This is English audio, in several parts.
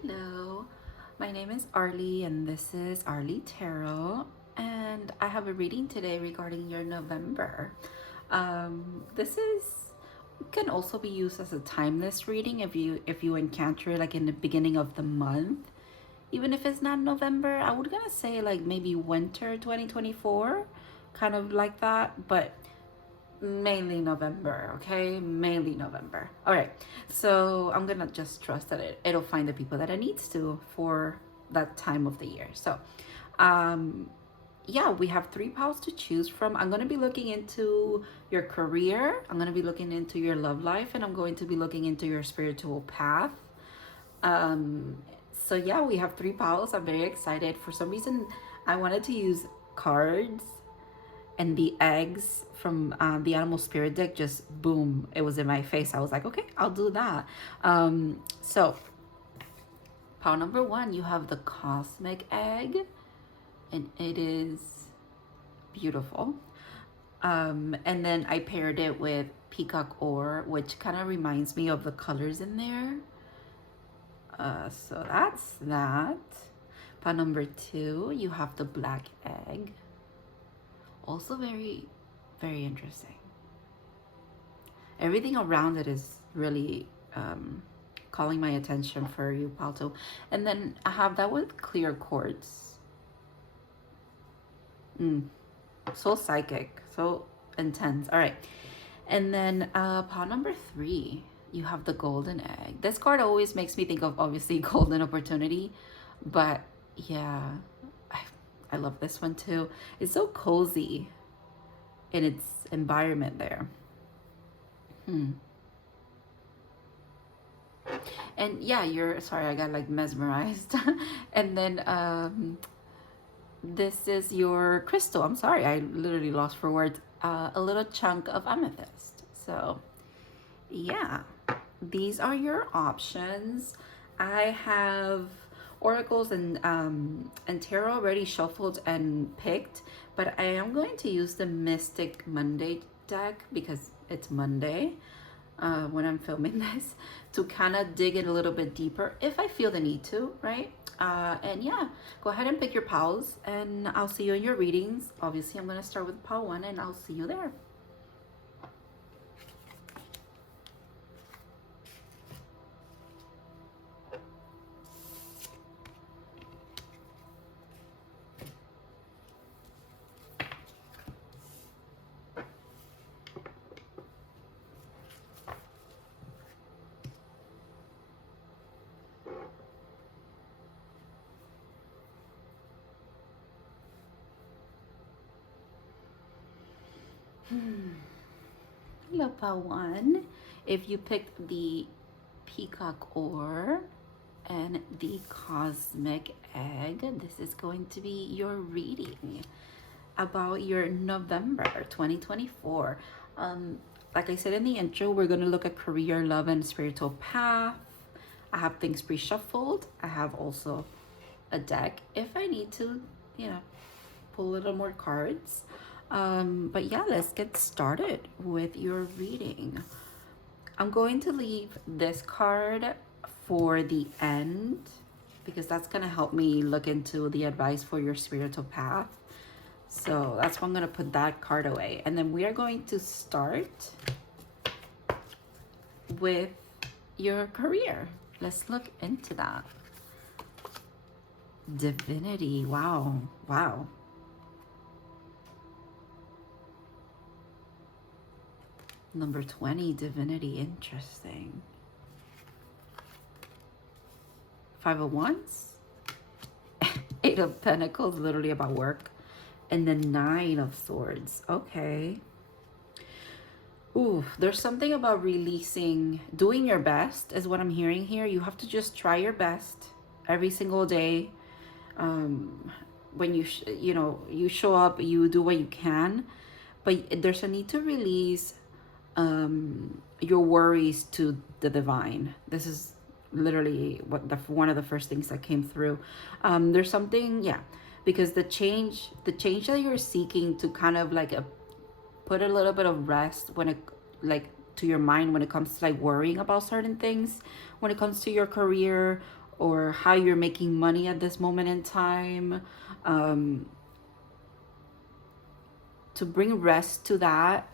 Hello, my name is Arlie and this is Arlie Tarot, and I have a reading today regarding your November. This is can also be used as a timeless reading if you encounter it like in the beginning of the month, even if it's not November. I would gonna say like maybe winter 2024, kind of like that, but mainly November, okay? Mainly November. All right, so I'm gonna just trust that it'll find the people that it needs to for that time of the year. So yeah, we have three piles to choose from. I'm going to be looking into your career, I'm going to be looking into your love life, and I'm going to be looking into your spiritual path. um so yeah, we have three piles. I'm very excited. For some reason I wanted to use cards, and the eggs from the animal spirit deck just boom, it was in my face. I was like, okay, I'll do that. So pile number one, you have the cosmic egg, and it is beautiful. And then I paired it with peacock ore, which kind of reminds me of the colors in there. So that's that. Pile number two, you have the black egg. Also very, very interesting. Everything around it is really calling my attention for you, Palto. And then I have that with clear quartz. So psychic, so intense. All right. And then pile number three, you have the golden egg. This card always makes me think of obviously golden opportunity, but yeah, I love this one too. It's so cozy in its environment there. And yeah, you're sorry, I got like mesmerized. And then this is your crystal. I'm sorry, I literally lost for words. A little chunk of amethyst. So yeah, these are your options. I have oracles and tarot already shuffled and picked, but I am going to use the Mystic Monday deck because it's Monday when I'm filming this, to kind of dig in a little bit deeper if I feel the need to, right? And yeah, go ahead and pick your piles, and I'll see you in your readings. Obviously, I'm going to start with pile one, and I'll see you there. Hello, pile one. If you picked the peacock ore and the cosmic egg, this is going to be your reading about your November 2024. Like I said in the intro, we're going to look at career, love, and spiritual path. I have things pre-shuffled. I have also a deck if I need to, you know, pull a little more cards. But yeah, let's get started with your reading. I'm going to leave this card for the end because that's going to help me look into the advice for your spiritual path. So that's why I'm going to put that card away. And then we are going to start with your career. Let's look into that. Divinity. Wow. Wow. Number 20, divinity. Interesting. Five of Wands. Eight of Pentacles, literally about work. And then Nine of Swords. Okay. Ooh, there's something about releasing, doing your best is what I'm hearing here. You have to just try your best every single day. When you show up, you do what you can, but there's a need to release your worries to the divine. This is literally what one of the first things that came through. There's something, yeah, because the change that you're seeking to kind of like put a little bit of rest when it to your mind when it comes to like worrying about certain things, when it comes to your career or how you're making money at this moment in time, to bring rest to that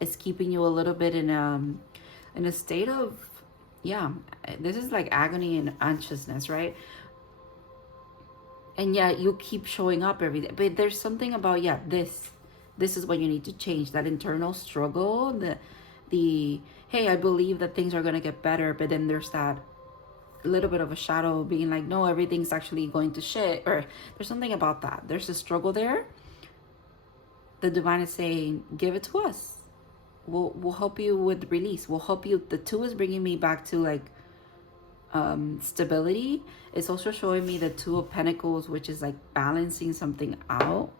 is keeping you a little bit in a state of, yeah, this is like agony and anxiousness, right? And yet you keep showing up every day. But there's something about, yeah, this is what you need to change. That internal struggle, the hey, I believe that things are going to get better. But then there's that little bit of a shadow being like, no, everything's actually going to shit. Or there's something about that. There's a struggle there. The divine is saying, give it to us. We'll help you with release. We'll help you. The 2 is bringing me back to like stability. It's also showing me the 2 of Pentacles, which is like balancing something out.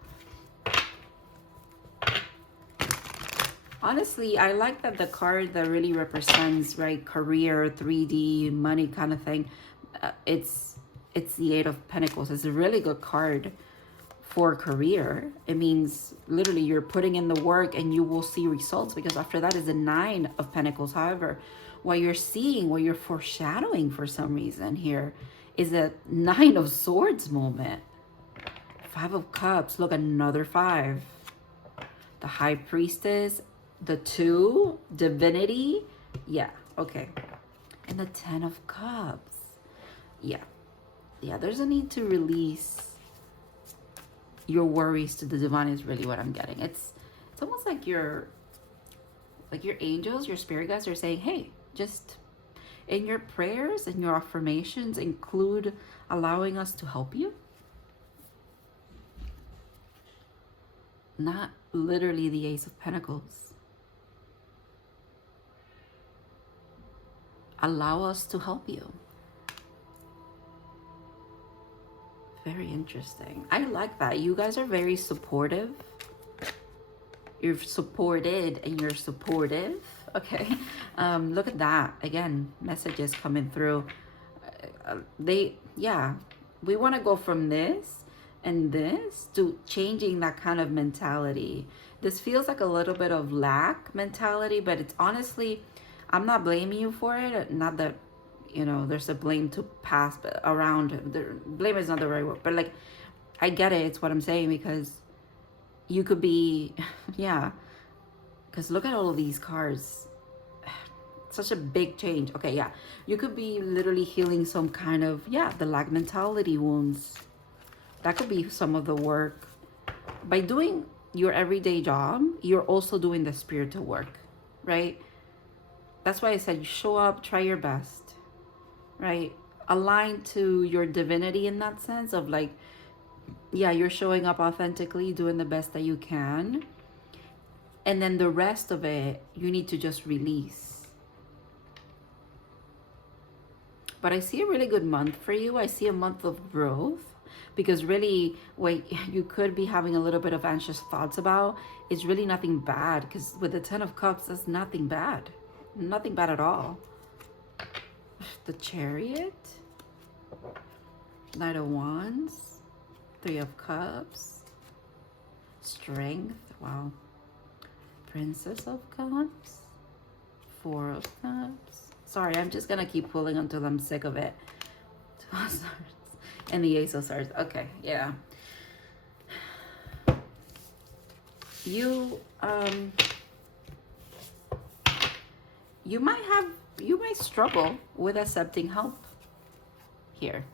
Honestly, I like that the card that really represents, right, career, 3D, money kind of thing. It's the 8 of Pentacles. It's a really good card for career. It means literally you're putting in the work and you will see results, because after that is the 9 of Pentacles. However, what you're seeing, what you're foreshadowing for some reason here is a 9 of Swords moment. 5 of Cups. Look, another 5. The High Priestess, the 2, Divinity. Yeah, okay. And the 10 of Cups. Yeah, there's a need to release your worries to the divine is really what I'm getting. It's almost like your angels, your spirit guides are saying, hey, just in your prayers and your affirmations, include allowing us to help you. Not literally the Ace of Pentacles. Allow us to help you. Very interesting. I like that. You guys are very supportive. You're supported and you're supportive. Okay. Look at that. Again, messages coming through. We want to go from this and this to changing that kind of mentality. This feels like a little bit of lack mentality, but it's honestly, I'm not blaming you for it. Not that, you know, there's a blame to pass around. Blame is not the right word, but like, I get it. It's what I'm saying, because you could be, yeah, because look at all of these cards. Such a big change. Okay, yeah, you could be literally healing some kind of, yeah, the lack mentality wounds. That could be some of the work. By doing your everyday job, you're also doing the spiritual work, right? That's why I said you show up, try your best, right? Align to your divinity in that sense of like, yeah, you're showing up authentically, doing the best that you can. And then the rest of it, you need to just release. But I see a really good month for you. I see a month of growth, because really what you could be having a little bit of anxious thoughts about is really nothing bad, because with the 10 of Cups, that's nothing bad. Nothing bad at all. The Chariot, Knight of Wands, 3 of Cups, Strength, wow, Princess of Cups, 4 of Cups. Sorry, I'm just gonna keep pulling until I'm sick of it. 2 of Swords and the Ace of Swords. Okay, yeah. You might struggle with accepting help here.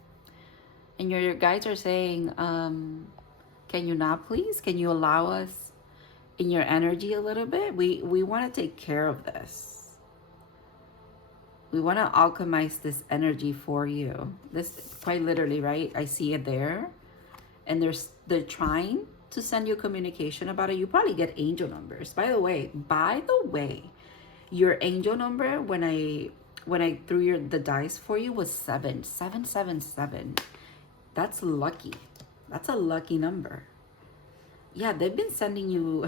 And your guides are saying, can you not please? Can you allow us in your energy a little bit? We want to take care of this. We want to alchemize this energy for you. This quite literally, right? I see it there. And they're trying to send you communication about it. You probably get angel numbers. By the way, your angel number when I threw the dice for you was 777. That's lucky. That's a lucky number. Yeah, they've been sending you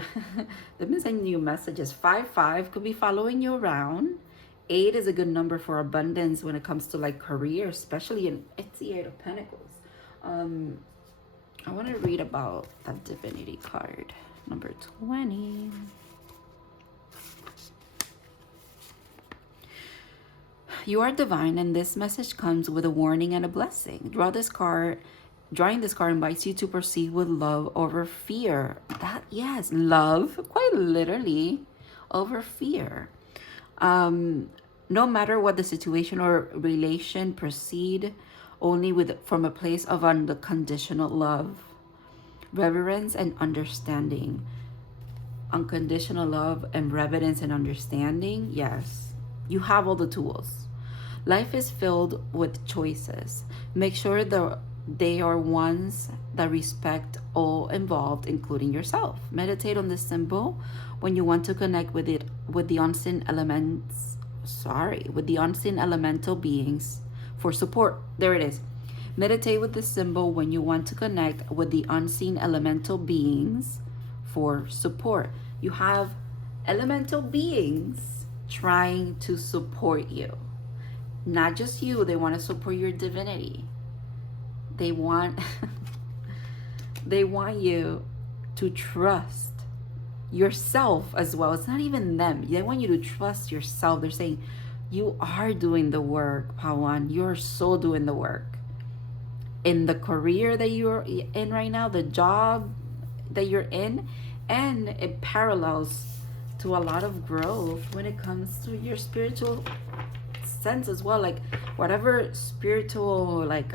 messages. 5 could be following you around. 8 is a good number for abundance when it comes to like career, especially it's the 8 of Pentacles. I want to read about that divinity card, number 20. You are divine, and this message comes with a warning and a blessing. Drawing this card invites you to proceed with love over fear. That, yes, love, quite literally, over fear. No matter what the situation or relation, proceed only from a place of unconditional love, reverence, and understanding. Unconditional love and reverence and understanding, yes. You have all the tools. Life is filled with choices. Make sure they are ones that respect all involved, including yourself. Meditate on this symbol when you want to connect with the unseen elemental beings for support. There it is. Meditate with this symbol when you want to connect with the unseen elemental beings for support. You have elemental beings trying to support you. Not just you, they want to support your divinity. They want you to trust yourself as well. It's not even them. They want you to trust yourself. They're saying you are doing the work, Pawan. You're so doing the work. In the career that you're in right now, the job that you're in, and it parallels to a lot of growth when it comes to your spiritual sense as well. Like whatever spiritual, like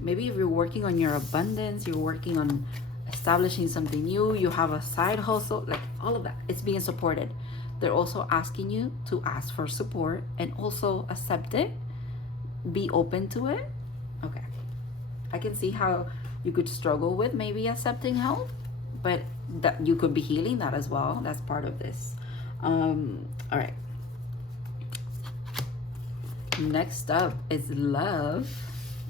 maybe if you're working on your abundance, you're working on establishing something new, you have a side hustle, like all of that, it's being supported. They're also asking you to ask for support and also accept it, be open to it. Okay, I can see how you could struggle with maybe accepting help, but that you could be healing that as well. That's part of this. All right, next up is love.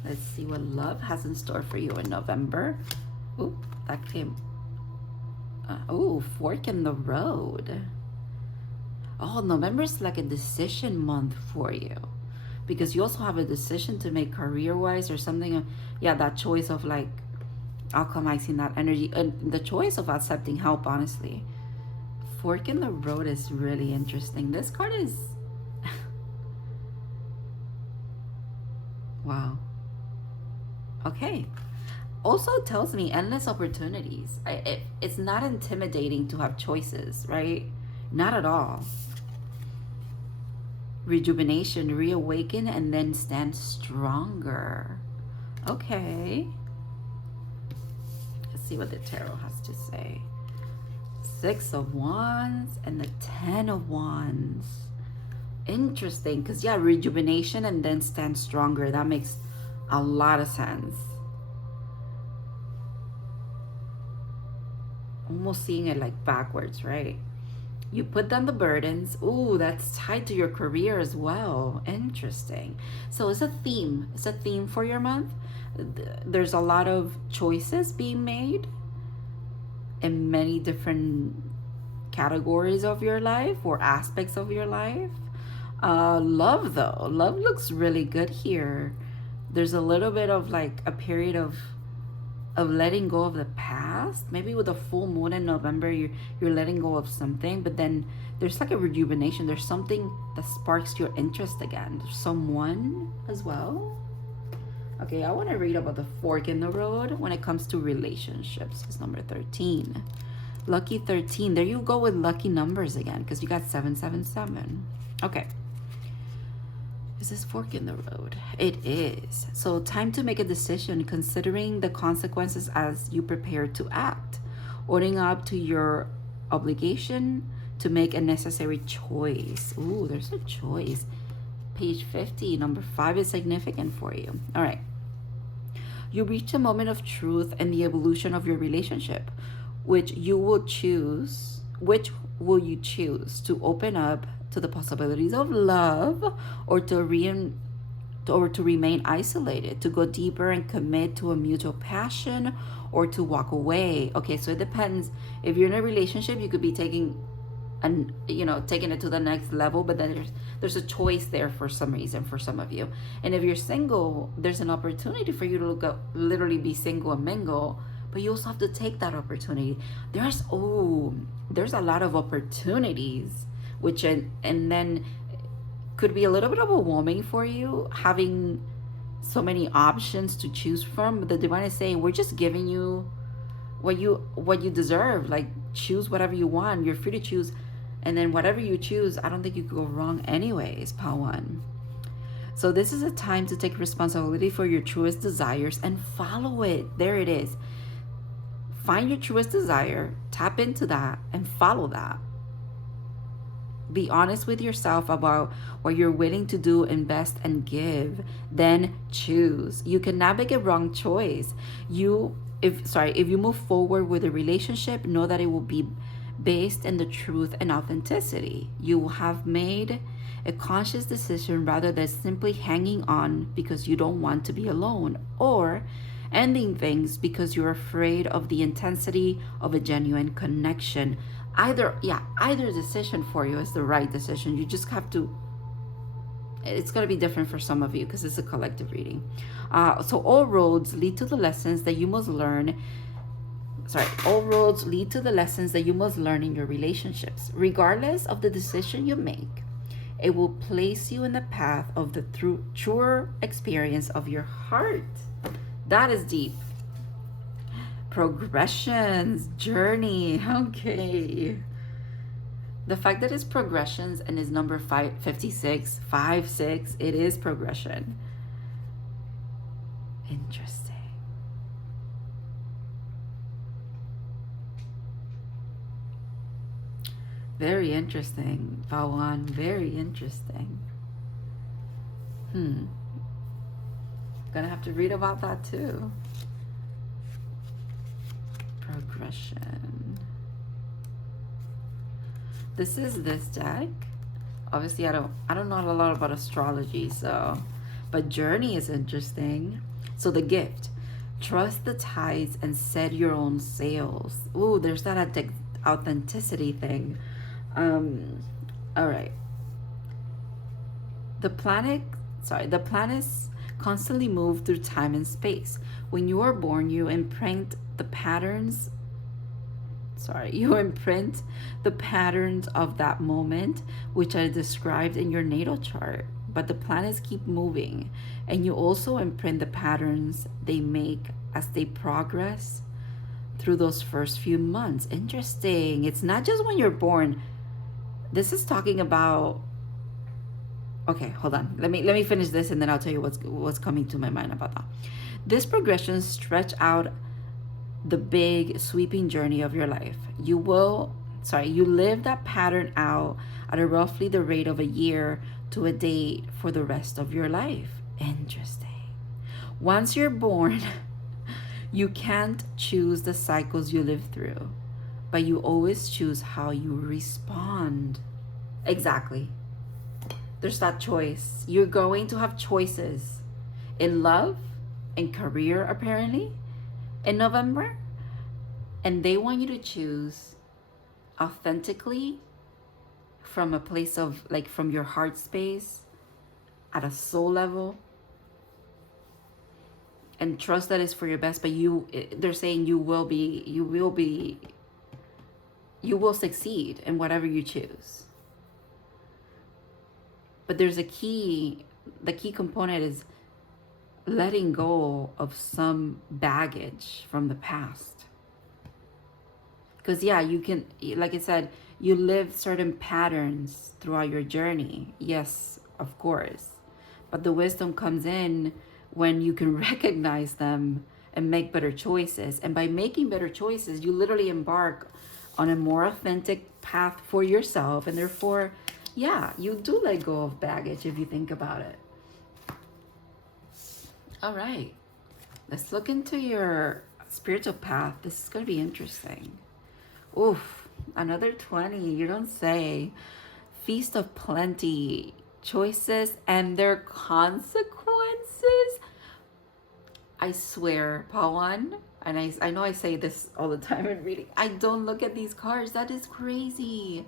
Let's see what love has in store for you in November. Ooh, that came. Oh, fork in the road. Oh, November is like a decision month for you, because you also have a decision to make career-wise or something. Yeah, that choice of like alchemizing that energy, and the choice of accepting help, honestly. Fork in the road is really interesting. This card is wow. Okay. Also tells me endless opportunities. It's not intimidating to have choices, right? Not at all. Rejuvenation, reawaken, and then stand stronger. Okay. Let's see what the tarot has to say. 6 of Wands and the 10 of Wands. Interesting, because yeah, rejuvenation and then stand stronger. That makes a lot of sense. Almost seeing it like backwards, right? You put down the burdens. Ooh, that's tied to your career as well. Interesting. So it's a theme. It's a theme for your month. There's a lot of choices being made in many different categories of your life or aspects of your life. Love though. Love looks really good here. There's a little bit of like a period of letting go of the past. Maybe with a full moon in November, you're letting go of something, but then there's like a rejuvenation. There's something that sparks your interest again. There's someone as well. Okay, I want to read about the fork in the road when it comes to relationships. It's number 13. Lucky 13. There you go with lucky numbers again, because you got 777. Okay. Is this fork in the road? It is. So time to make a decision, considering the consequences as you prepare to act. Owning up to your obligation to make a necessary choice. Ooh, there's a choice. Page 50, number 5 is significant for you. All right. You reach a moment of truth in the evolution of your relationship, which will you choose to open up to the possibilities of love, or to remain isolated, to go deeper and commit to a mutual passion, or to walk away. Okay, so it depends. If you're in a relationship, you could be taking it to the next level, but then there's a choice there for some reason for some of you. And if you're single, there's an opportunity for you to literally be single and mingle, but you also have to take that opportunity. There's a lot of opportunities, and then could be a little bit overwhelming for you, having so many options to choose from. But the divine is saying, we're just giving you what you deserve. Like, choose whatever you want. You're free to choose. And then whatever you choose, I don't think you could go wrong anyways, Pawan. So this is a time to take responsibility for your truest desires and follow it. There it is. Find your truest desire, tap into that, and follow that. Be honest with yourself about what you're willing to do, invest, and give. Then choose. You cannot make a wrong choice. If you move forward with a relationship, know that it will be based in the truth and authenticity. You will have made a conscious decision rather than simply hanging on because you don't want to be alone, or ending things because you're afraid of the intensity of a genuine connection. Either decision for you is the right decision. You just have to, it's going to be different for some of you because it's a collective reading. So all roads lead to the lessons that you must learn. All roads lead to the lessons that you must learn in your relationships. Regardless of the decision you make, it will place you in the path of the truer experience of your heart. That is deep. Progressions, journey. Okay. The fact that it's progressions and is number 56, it is progression. Interesting. Very interesting, Pawan. Very interesting. Gonna have to read about that too. Progression. This is this deck. Obviously, I don't know a lot about astrology, so, but journey is interesting. So the gift. Trust the tides and set your own sails. Ooh, there's that authenticity thing. All right. The planets constantly move through time and space. When you are born, you imprint the patterns of that moment, which are described in your natal chart. But the planets keep moving, and you also imprint the patterns they make as they progress through those first few months. Interesting. It's not just when you're born. This is talking about, okay, hold on. Let me finish this and then I'll tell you what's coming to my mind about that. This progression stretch out the big sweeping journey of your life. You live that pattern out at a roughly the rate of a year to a date for the rest of your life. Interesting. Once you're born, you can't choose the cycles you live through, but you always choose how you respond. Exactly. There's that choice. You're going to have choices in love, in career, apparently, in November. And they want you to choose authentically from a place of, like, from your heart space at a soul level, and trust that it's for your best. But they're saying you will succeed in whatever you choose. But there's the key component is letting go of some baggage from the past. Because you can, like I said, you live certain patterns throughout your journey. Yes, of course. But the wisdom comes in when you can recognize them and make better choices. And by making better choices, you literally embark on a more authentic path for yourself. And therefore, you do let go of baggage if you think about it. All right. Let's look into your spiritual path. This is going to be interesting. Oof. Another 20. You don't say. Feast of plenty. Choices and their consequences. I swear, Pawan, and I know I say this all the time in reading, I don't look at these cards. That is crazy.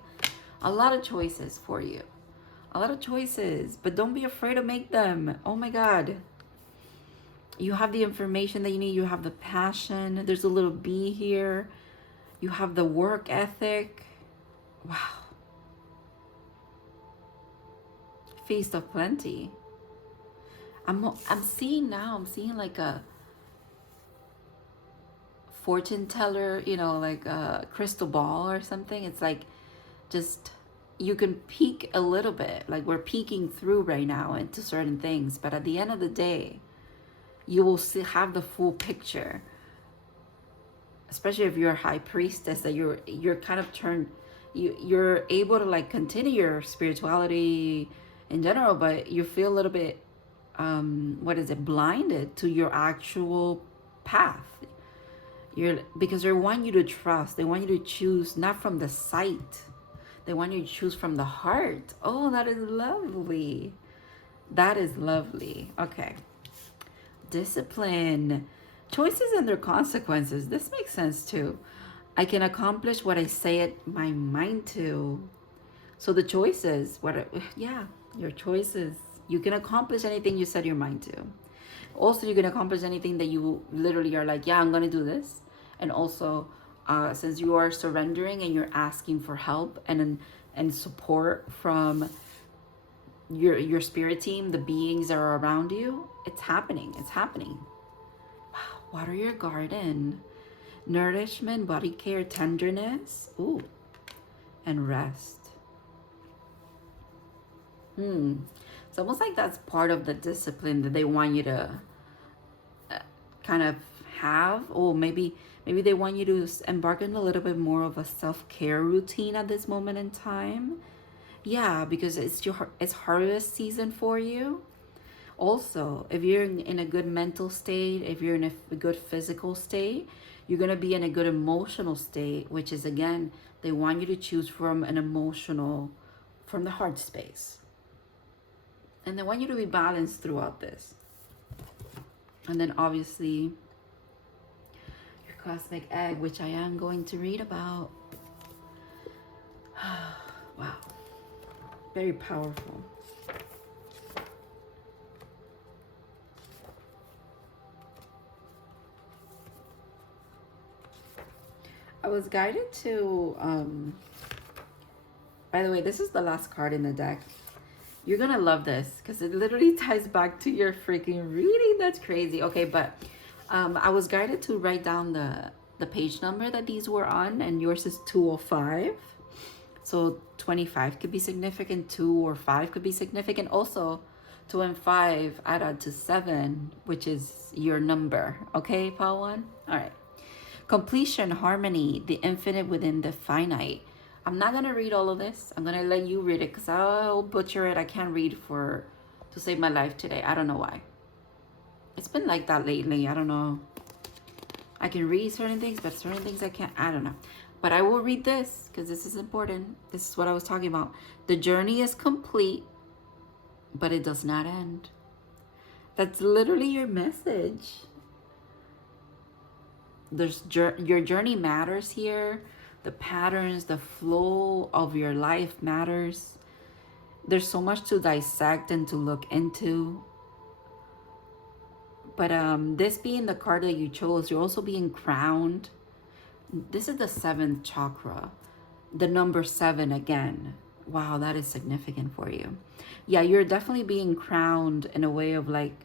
A lot of choices for you. A lot of choices, but don't be afraid to make them. Oh my God. You have the information that you need. You have the passion. There's a little bee here. You have the work ethic. Wow. Feast of plenty. I'm seeing now, I'm seeing like a fortune teller, you know, like a crystal ball or something. It's like just, you can peek a little bit, like we're peeking through right now into certain things, but at the end of the day, you will have the full picture. Especially if you're a high priestess, that you're kind of you're able to like continue your spirituality in general, but you feel a little bit blinded to your actual path. Because they want you to trust, they want you to choose not from the sight, they want you to choose from the heart. Oh, that is lovely. That is lovely. Okay. Discipline. Choices and their consequences. This makes sense too. I can accomplish what I say my mind to. So the choices, your choices. You can accomplish anything you set your mind to. Also, you can accomplish anything that you literally are like, yeah, I'm going to do this. And also, since you are surrendering and you're asking for help and support from your spirit team, the beings that are around you, it's happening. It's happening. Wow. Water your garden. Nourishment, body care, tenderness. Ooh. And rest. It's almost like that's part of the discipline that they want you to kind of have. Or maybe they want you to embark on a little bit more of a self-care routine at this moment in time. Yeah, because it's harvest season for you. Also, if you're in a good mental state, if you're in a good physical state, you're going to be in a good emotional state, which is, again, they want you to choose from from the heart space. And they want you to be balanced throughout this. And then obviously your cosmic egg, which I am going to read about. Wow. Very powerful. I was guided to, by the way, this is the last card in the deck. You're going to love this because it literally ties back to your freaking reading. That's crazy. Okay, but I was guided to write down the page number that these were on, and yours is 205. So 25 could be significant, 2 or 5 could be significant. Also, 2 and 5 add up to 7, which is your number. Okay, Pawan? All right. Completion, harmony, the infinite within the finite. I'm not going to read all of this. I'm going to let you read it because I'll butcher it. I can't read to save my life today. I don't know why. It's been like that lately. I don't know. I can read certain things, but certain things I can't. I don't know. But I will read this because this is important. This is what I was talking about. The journey is complete, but it does not end. That's literally your message. Your journey matters here. The patterns, the flow of your life matters. There's so much to dissect and to look into. But this being the card that you chose, you're also being crowned. This is the 7th chakra. The number 7 again. Wow, that is significant for you. Yeah, you're definitely being crowned in a way of like,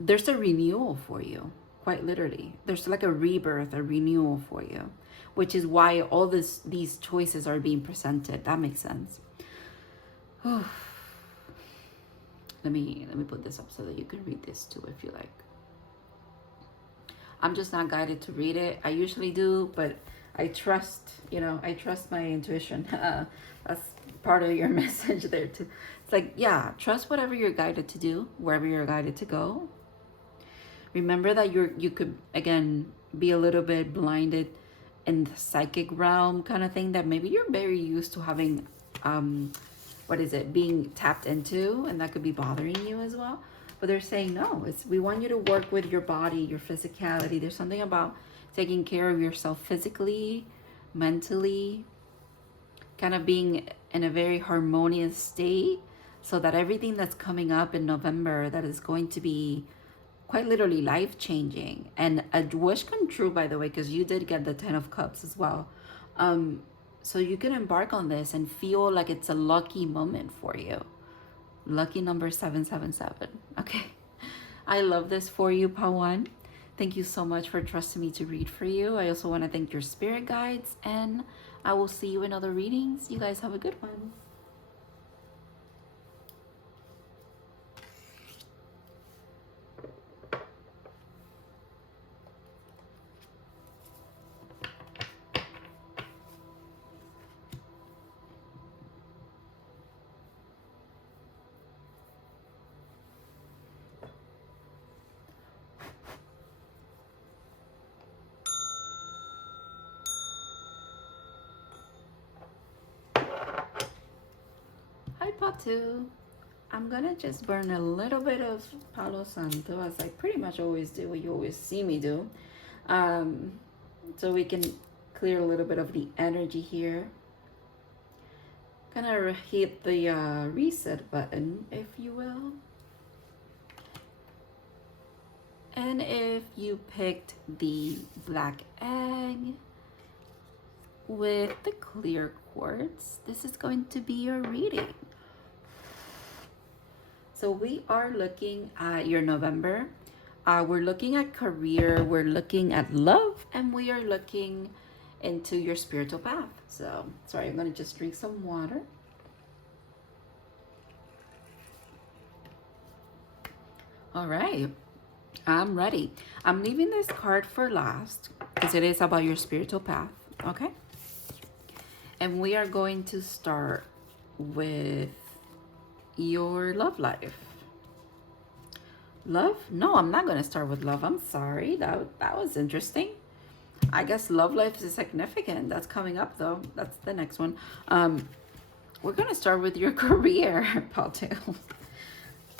there's a renewal for you. Quite literally, there's like a rebirth, a renewal for you, which is why all these choices are being presented. That makes sense. Let me put this up so that you can read this too if you like. I'm just not guided to read it. I usually do, but I trust, I trust my intuition. That's part of your message there too. It's like, yeah, trust whatever you're guided to do, wherever you're guided to go. Remember that you could, again, be a little bit blinded in the psychic realm kind of thing, that maybe you're very used to having, being tapped into, and that could be bothering you as well. But they're saying, no, we want you to work with your body, your physicality. There's something about taking care of yourself physically, mentally, kind of being in a very harmonious state, so that everything that's coming up in November that is going to be quite literally life-changing, and a wish come true, by the way, because you did get the 10 of Cups as well. So you can embark on this and feel like it's a lucky moment for you. Lucky number 777. Okay. I love this for you, Pawan. Thank you so much for trusting me to read for you. I also want to thank your spirit guides, and I will see you in other readings. You guys have a good one. Hi, Patu. I'm gonna just burn a little bit of Palo Santo, as I pretty much always do, what you always see me do. So we can clear a little bit of the energy here. Gonna hit the reset button, if you will. And if you picked the black egg with the clear quartz, this is going to be your reading. So we are looking at your November. We're looking at career, we're looking at love, and we are looking into your spiritual path. So, sorry, I'm gonna just drink some water. All right, I'm ready. I'm leaving this card for last because it is about your spiritual path, okay? And we are going to start with your love life. Love? No, I'm not going to start with love. I'm sorry. That was interesting. I guess love life is significant. That's coming up, though. That's the next one. We're going to start with your career, Patel.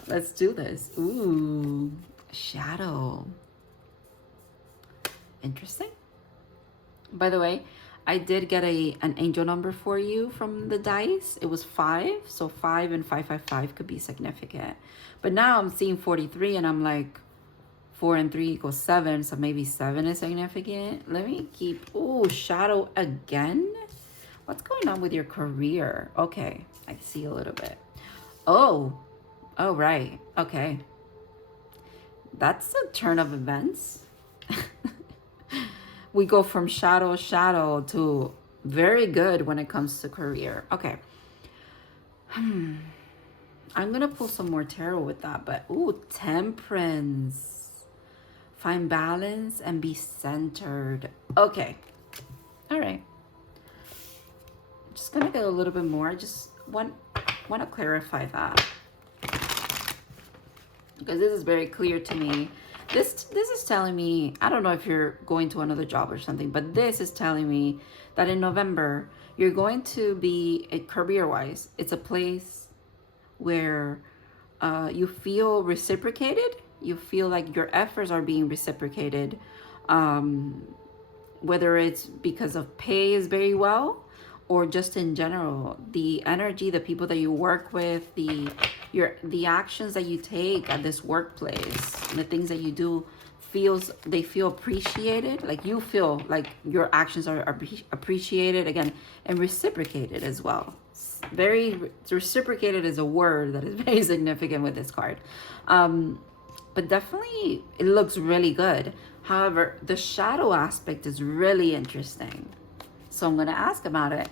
Let's do this. Ooh, shadow. Interesting. By the way, I did get an angel number for you from the dice. It was 5, so 5 and 555 could be significant. But now I'm seeing 43, and I'm like, 4 and 3 equals 7, so maybe 7 is significant. Let me keep, ooh, shadow again. What's going on with your career? Okay, I see a little bit. Oh, right, okay. That's a turn of events. We go from shadow to very good when it comes to career. Okay. I'm going to pull some more tarot with that. But, ooh, temperance. Find balance and be centered. Okay. All right. Just going to get a little bit more. I just want to clarify that. Because this is very clear to me. This is telling me, I don't know if you're going to another job or something, but this is telling me that in November, you're going to be, career-wise, it's a place where you feel reciprocated. You feel like your efforts are being reciprocated. Whether it's because of pay is very well, or just in general, the energy, the people that you work with, the actions that you take at this workplace, the things that you do, they feel appreciated. Like you feel like your actions are appreciated again, and reciprocated as well. Reciprocated is a word that is very significant with this card. But definitely it looks really good. However, the shadow aspect is really interesting. So I'm going to ask about it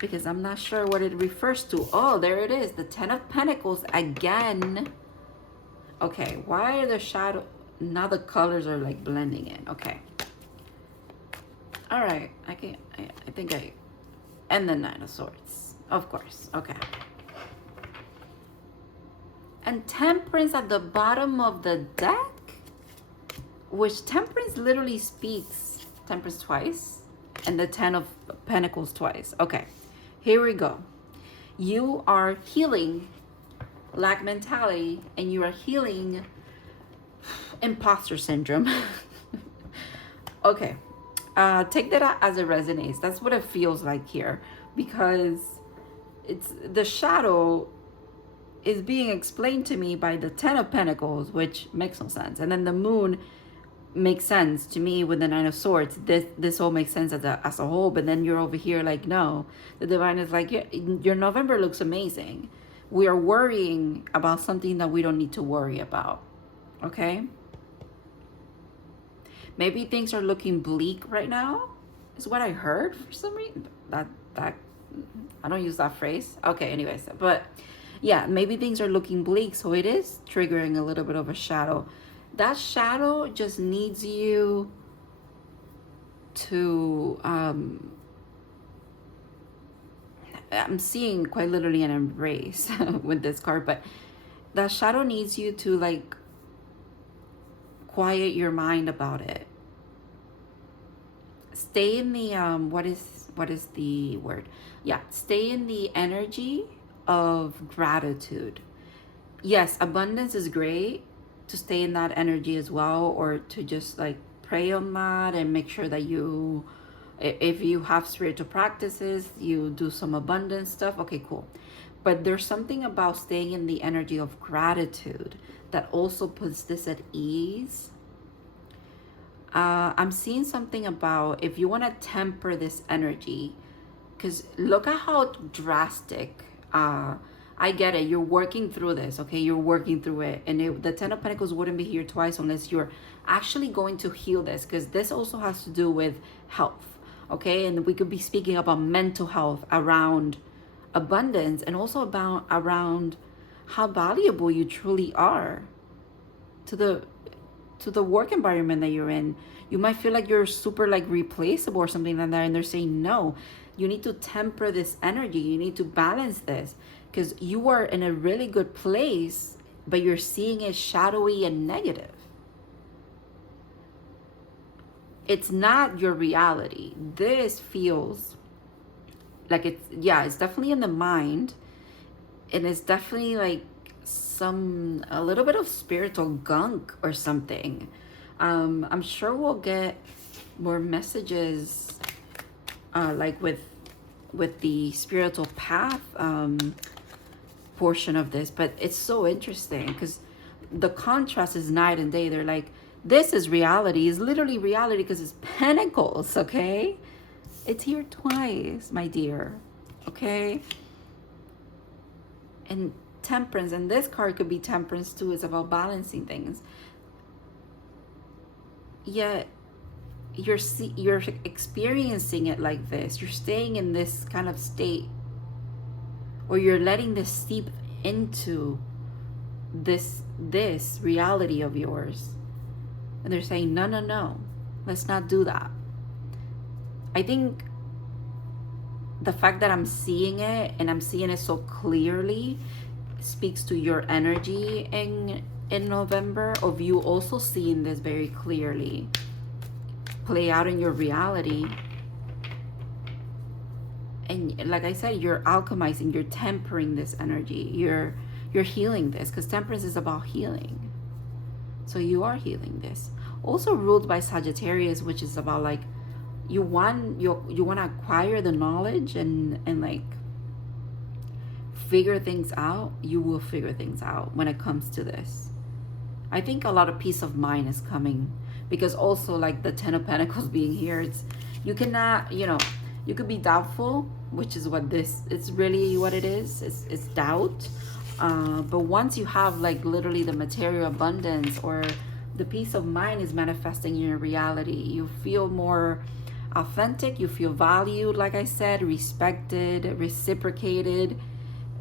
because I'm not sure what it refers to. Oh, there it is. The 10 of Pentacles again. Okay, why are the shadow? Now the colors are like blending in. Okay. All right. And the 9 of Swords. Of course. Okay. And Temperance at the bottom of the deck, which Temperance literally speaks Temperance twice and the 10 of Pentacles twice. Okay, here we go. You are healing lack mentality, and you are healing imposter syndrome. Okay, take that as it resonates. That's what it feels like here, because it's the shadow is being explained to me by the 10 of Pentacles, which makes no sense. And then the moon makes sense to me with the Nine of Swords. This all makes sense as a whole, but then you're over here like, no. The divine is like, yeah, your November looks amazing. We are worrying about something that we don't need to worry about. Okay? Maybe things are looking bleak right now, is what I heard for some reason. That I don't use that phrase. Okay, anyways, but yeah, maybe things are looking bleak, so it is triggering a little bit of a shadow. That shadow just needs you to I'm seeing quite literally an embrace with this card, but that shadow needs you to like quiet your mind about it. Stay in the what is the word? Yeah, stay in the energy of gratitude. Yes, abundance is great, to stay in that energy as well, or to just like pray on that and make sure that you, if you have spiritual practices, you do some abundance stuff. Okay, cool. But there's something about staying in the energy of gratitude that also puts this at ease. I'm seeing something about if you want to temper this energy, because look at how drastic. I get it. You're working through this, okay? You're working through it. And the Ten of Pentacles wouldn't be here twice unless you're actually going to heal this, because this also has to do with health, okay? And we could be speaking about mental health around abundance, and also about around how valuable you truly are to the work environment that you're in. You might feel like you're super like replaceable or something like that, and they're saying no, you need to temper this energy, you need to balance this, because you are in a really good place, but you're seeing it shadowy and negative. It's not your reality. This feels like it's, yeah, it's definitely in the mind, and it's definitely like a little bit of spiritual gunk or something. I'm sure we'll get more messages like with the spiritual path portion of this, but it's so interesting because the contrast is night and day. They're like, this is reality, is literally reality, because it's pentacles, okay? It's here twice, my dear, okay? And temperance, and this card could be temperance too. It's about balancing things. Yet you're experiencing it like this. You're staying in this kind of state, or you're letting this seep into this reality of yours. And they're saying, no, let's not do that. I think the fact that I'm seeing it, and I'm seeing it so clearly, speaks to your energy in November, of you also seeing this very clearly play out in your reality. And like I said, you're alchemizing, you're tempering this energy, you're healing this, because temperance is about healing. So you are healing this. Also ruled by Sagittarius, which is about like you want to acquire the knowledge and like figure things out. You will figure things out when it comes to this. I think a lot of peace of mind is coming, because also like the Ten of Pentacles being here, it's, you cannot, you could be doubtful, which is what this, it's really what it is. It's doubt. But once you have like literally the material abundance, or the peace of mind is manifesting in your reality, you feel more authentic, you feel valued, like I said, respected, reciprocated.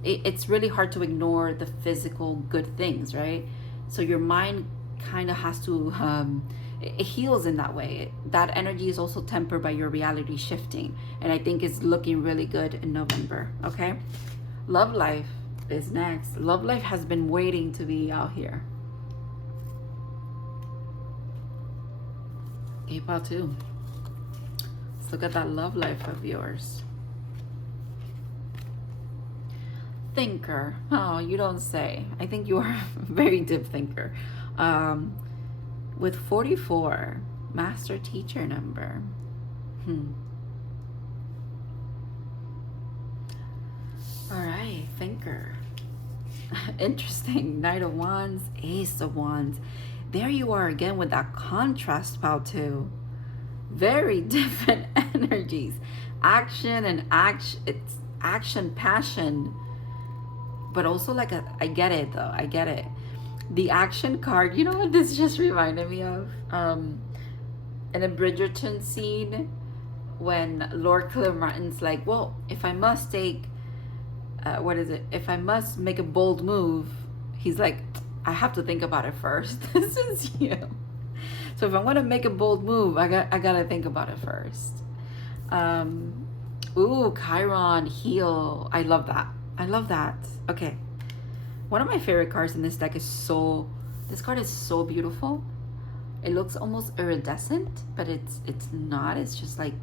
It's really hard to ignore the physical good things, right? So your mind kind of has to, it heals in that way. That energy is also tempered by your reality shifting. And I think it's looking really good in November, okay? Love life is next. Love life has been waiting to be out here. April too. Let's look at that love life of yours. Thinker. Oh, you don't say. I think you are a very deep thinker. With 44, master teacher number. All right, thinker. Interesting. Knight of Wands, Ace of Wands. There you are again with that contrast pile too. Very different energies. Action and action, it's action, passion, but also like I get it though, I get it. The action card, you know what this just reminded me of? In a Bridgerton scene when Lord Martin's like, well, if I must take, what is it? If I must make a bold move, he's like, I have to think about it first. This is you. So if I want to make a bold move, I gotta think about it first. Ooh, Chiron, heal. I love that. I love that. Okay. One of my favorite cards in this deck is this card is so beautiful. It looks almost iridescent, but it's not. It's just like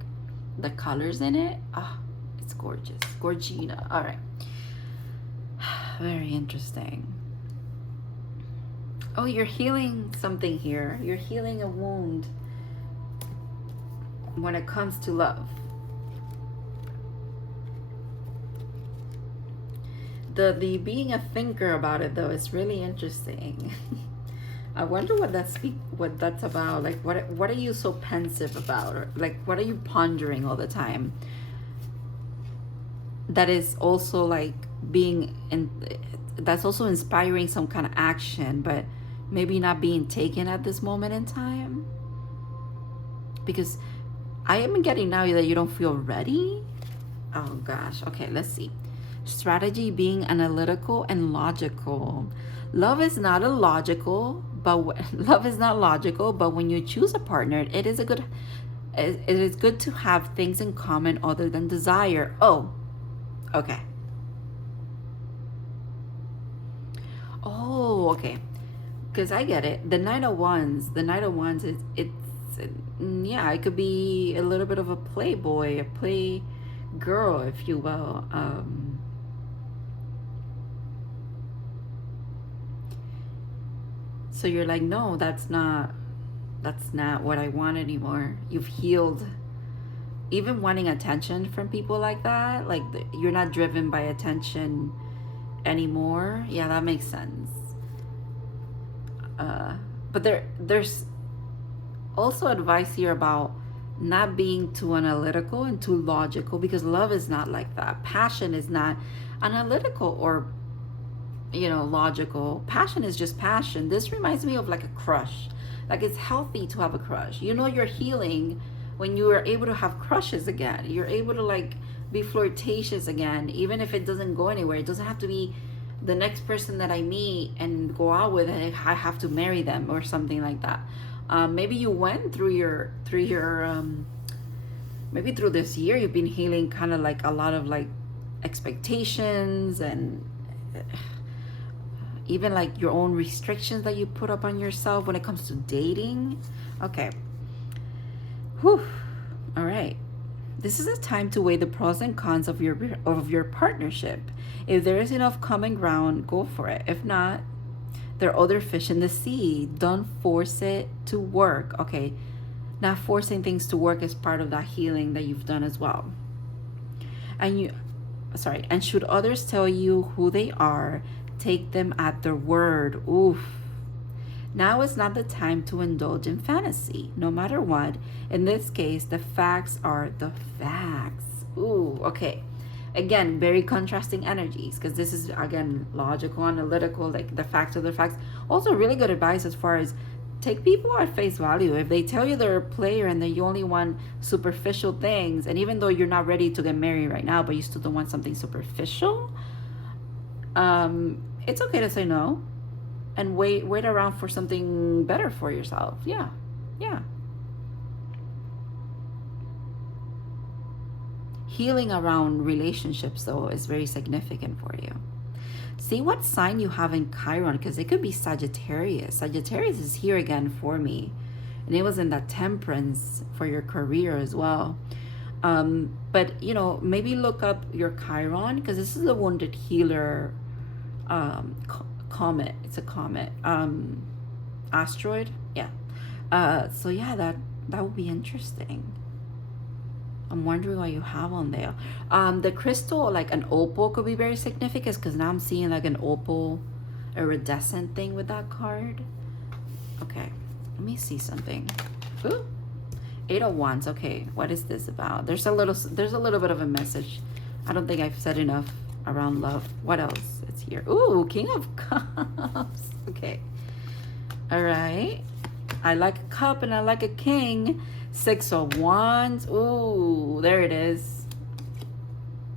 the colors in it. Ah, it's gorgeous. Gorgina. All right. Very interesting. Oh, you're healing something here. You're healing a wound when it comes to love. The being a thinker about it though is really interesting. I wonder what that's about. Like what are you so pensive about, or like what are you pondering all the time? That is also like that's also inspiring some kind of action, but maybe not being taken at this moment in time. Because I am getting now that you don't feel ready. Oh gosh. Okay, let's see. Strategy, being analytical and logical. Love is not logical, but when you choose a partner, it is good to have things in common other than desire. Oh, okay. Oh, okay. Because I get it. The Knight of Wands is yeah, it could be a little bit of a playboy, a play girl, if you will. So you're like, no, that's not what I want anymore. You've healed. Even wanting attention from people like that, like you're not driven by attention anymore. Yeah, that makes sense. But there's also advice here about not being too analytical and too logical, because love is not like that. Passion is not analytical or logical. Passion is just passion. This reminds me of like a crush. Like it's healthy to have a crush. You're healing when you are able to have crushes again. You're able to like be flirtatious again, even if it doesn't go anywhere. It doesn't have to be the next person that I meet and go out with and I have to marry them or something like that. Maybe you went through maybe through this year you've been healing kind of like a lot of like expectations and even like your own restrictions that you put up on yourself when it comes to dating. Okay. Whew. All right. This is a time to weigh the pros and cons of your partnership. If there is enough common ground, go for it. If not, there are other fish in the sea. Don't force it to work. Okay. Not forcing things to work is part of that healing that you've done as well. And should others tell you who they are, take them at their word. Oof. Now is not the time to indulge in fantasy, no matter what. In this case, the facts are the facts. Ooh, okay. Again, very contrasting energies, because this is, again, logical, analytical, like the facts are the facts. Also, really good advice as far as take people at face value. If they tell you they're a player and that you only want superficial things, and even though you're not ready to get married right now, but you still don't want something superficial, it's okay to say no and wait around for something better for yourself. Yeah. Healing around relationships though is very significant for you. See what sign you have in Chiron, because it could be Sagittarius. Sagittarius is here again for me, and it was in that Temperance for your career as well. But maybe look up your Chiron, because this is a wounded healer comet. It's a comet, asteroid. Yeah. So yeah, that would be interesting. I'm wondering what you have on there. The crystal, like an opal, could be very significant, because now I'm seeing like an opal iridescent thing with that card. Okay, let me see something. Ooh, 8 of Wands. Okay, what is this about? There's a little bit of a message. I don't think I've said enough around love. What else? It's here. Ooh, King of Cups. Okay. All right. I like a cup and I like a king. 6 of Wands. Ooh, there it is.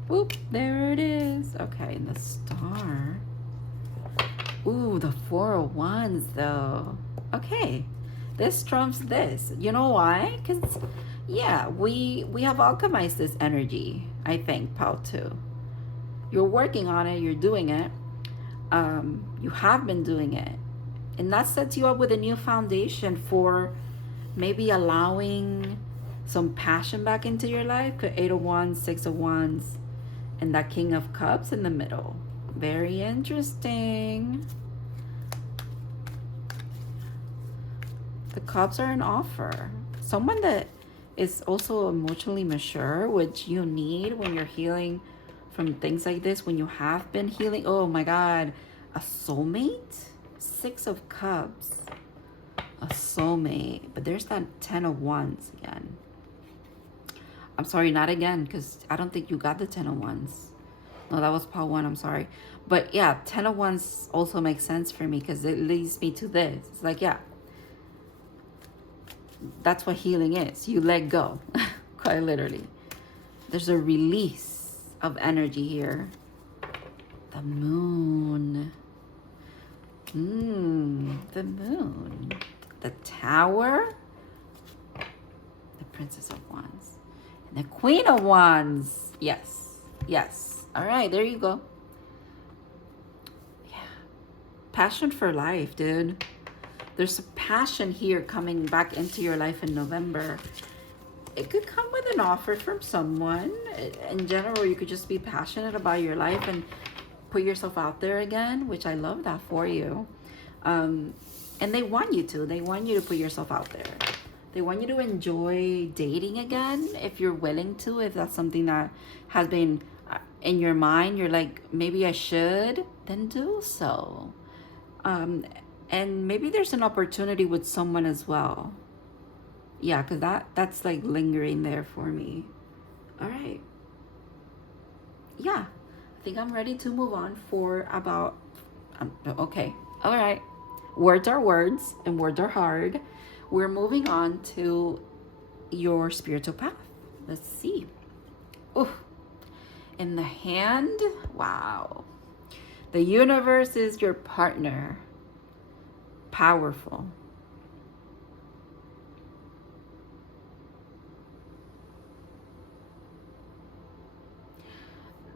Whoop, there it is. Okay, and the Star. Ooh, the 4 of Wands though. Okay, this trumps this. You know why? Because, yeah, we have alchemized this energy, I think, Pal, too. You're working on it. You're doing it. You have been doing it. And that sets you up with a new foundation for maybe allowing some passion back into your life. 8 of Wands, 6 of Wands, and that King of Cups in the middle. Very interesting. The Cups are an offer. Someone that is also emotionally mature, which you need when you're healing from things like this, when you have been healing. Oh my God, a soulmate? 6 of Cups. A soulmate. But there's that 10 of Wands again. I'm sorry, not again, because I don't think you got the 10 of Wands. No, that was part 1. I'm sorry. But yeah, 10 of Wands also makes sense for me because it leads me to this. It's like, yeah, that's what healing is. You let go, quite literally. There's a release of energy here. The Moon. The Moon. The Tower. The Princess of Wands. And the Queen of Wands. Yes. Yes. All right, there you go. Yeah. Passion for life, dude. There's a passion here coming back into your life in November. It could come with an offer from someone. In general, you could just be passionate about your life and put yourself out there again, which I love that for you. And they want you to. They want you to put yourself out there. They want you to enjoy dating again if you're willing to, if that's something that has been in your mind. You're like, maybe I should, then do so. And maybe there's an opportunity with someone as well. Yeah, because that's like lingering there for me. All right. Yeah, I think I'm ready to move on for about, okay. All right. Words are words and words are hard. We're moving on to your spiritual path. Let's see. Ooh. In the hand, wow. The universe is your partner. Powerful.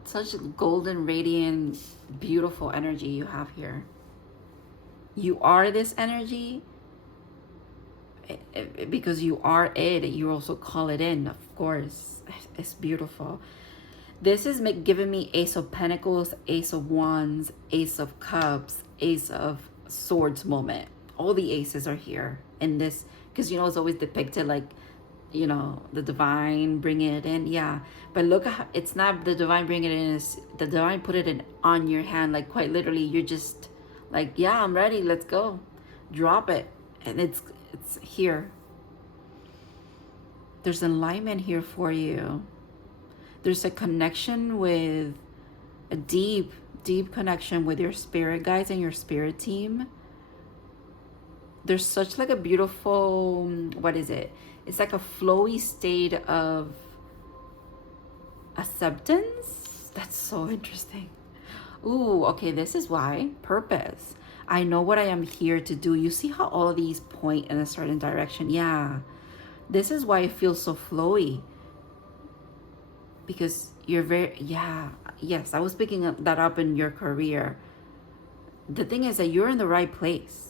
Such golden, radiant, beautiful energy you have here. You are this energy because you are it. You also call it in, of course. It's beautiful. This is giving me Ace of Pentacles, Ace of Wands, Ace of Cups, Ace of Swords moment. All the aces are here in this, because you know it's always depicted like, you know, the divine bringing it in. Yeah, but look at how it's not the divine bringing it in, is the divine put it in on your hand, like quite literally. You're just like, yeah, I'm ready, let's go, drop it. And it's here. There's alignment here for you. There's a connection with a deep connection with your spirit guides and your spirit team. There's such like a beautiful, what is it? It's like a flowy state of acceptance. That's so interesting. Ooh, okay, this is why. Purpose. I know what I am here to do. You see how all of these point in a certain direction? Yeah. This is why it feels so flowy. Because you're very, yeah, yes, I was picking that up in your career. The thing is that you're in the right place.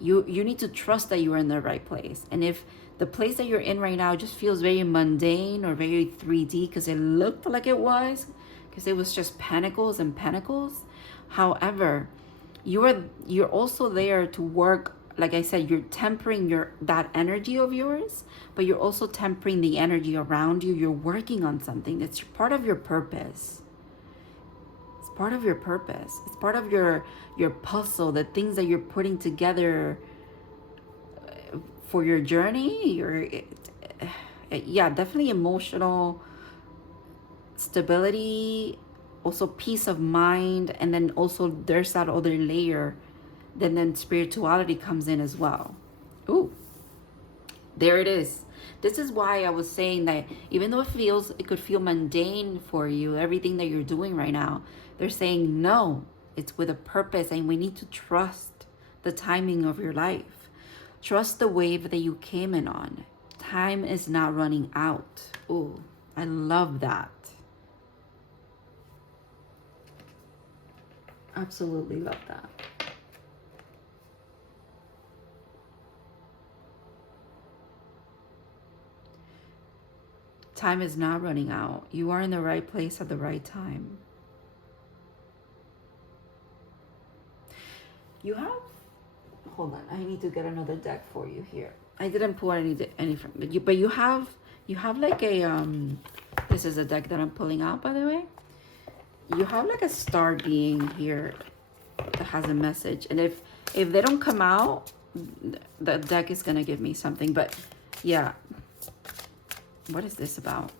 You need to trust that you are in the right place. And if the place that you're in right now just feels very mundane or very 3D, because it looked like it was, because it was just pentacles and pentacles. However, you're also there to work. Like I said, you're tempering that energy of yours, but you're also tempering the energy around you. You're working on something that's part of your purpose. It's part of your purpose. It's part of your puzzle, the things that you're putting together for your journey, yeah, definitely emotional stability, also peace of mind, and then also there's that other layer. Then spirituality comes in as well. Ooh, there it is. This is why I was saying that even though it could feel mundane for you, everything that you're doing right now, they're saying no, it's with a purpose, and we need to trust the timing of your life. Trust the wave that you came in on. Time is not running out. Ooh, I love that. Absolutely love that. Time is not running out. You are in the right place at the right time. You have, hold on, I need to get another deck for you here. I didn't pull any from, but you have like a this is a deck that I'm pulling out, by the way. You have like a star being here that has a message, and if they don't come out, the deck is gonna give me something. But yeah, what is this about?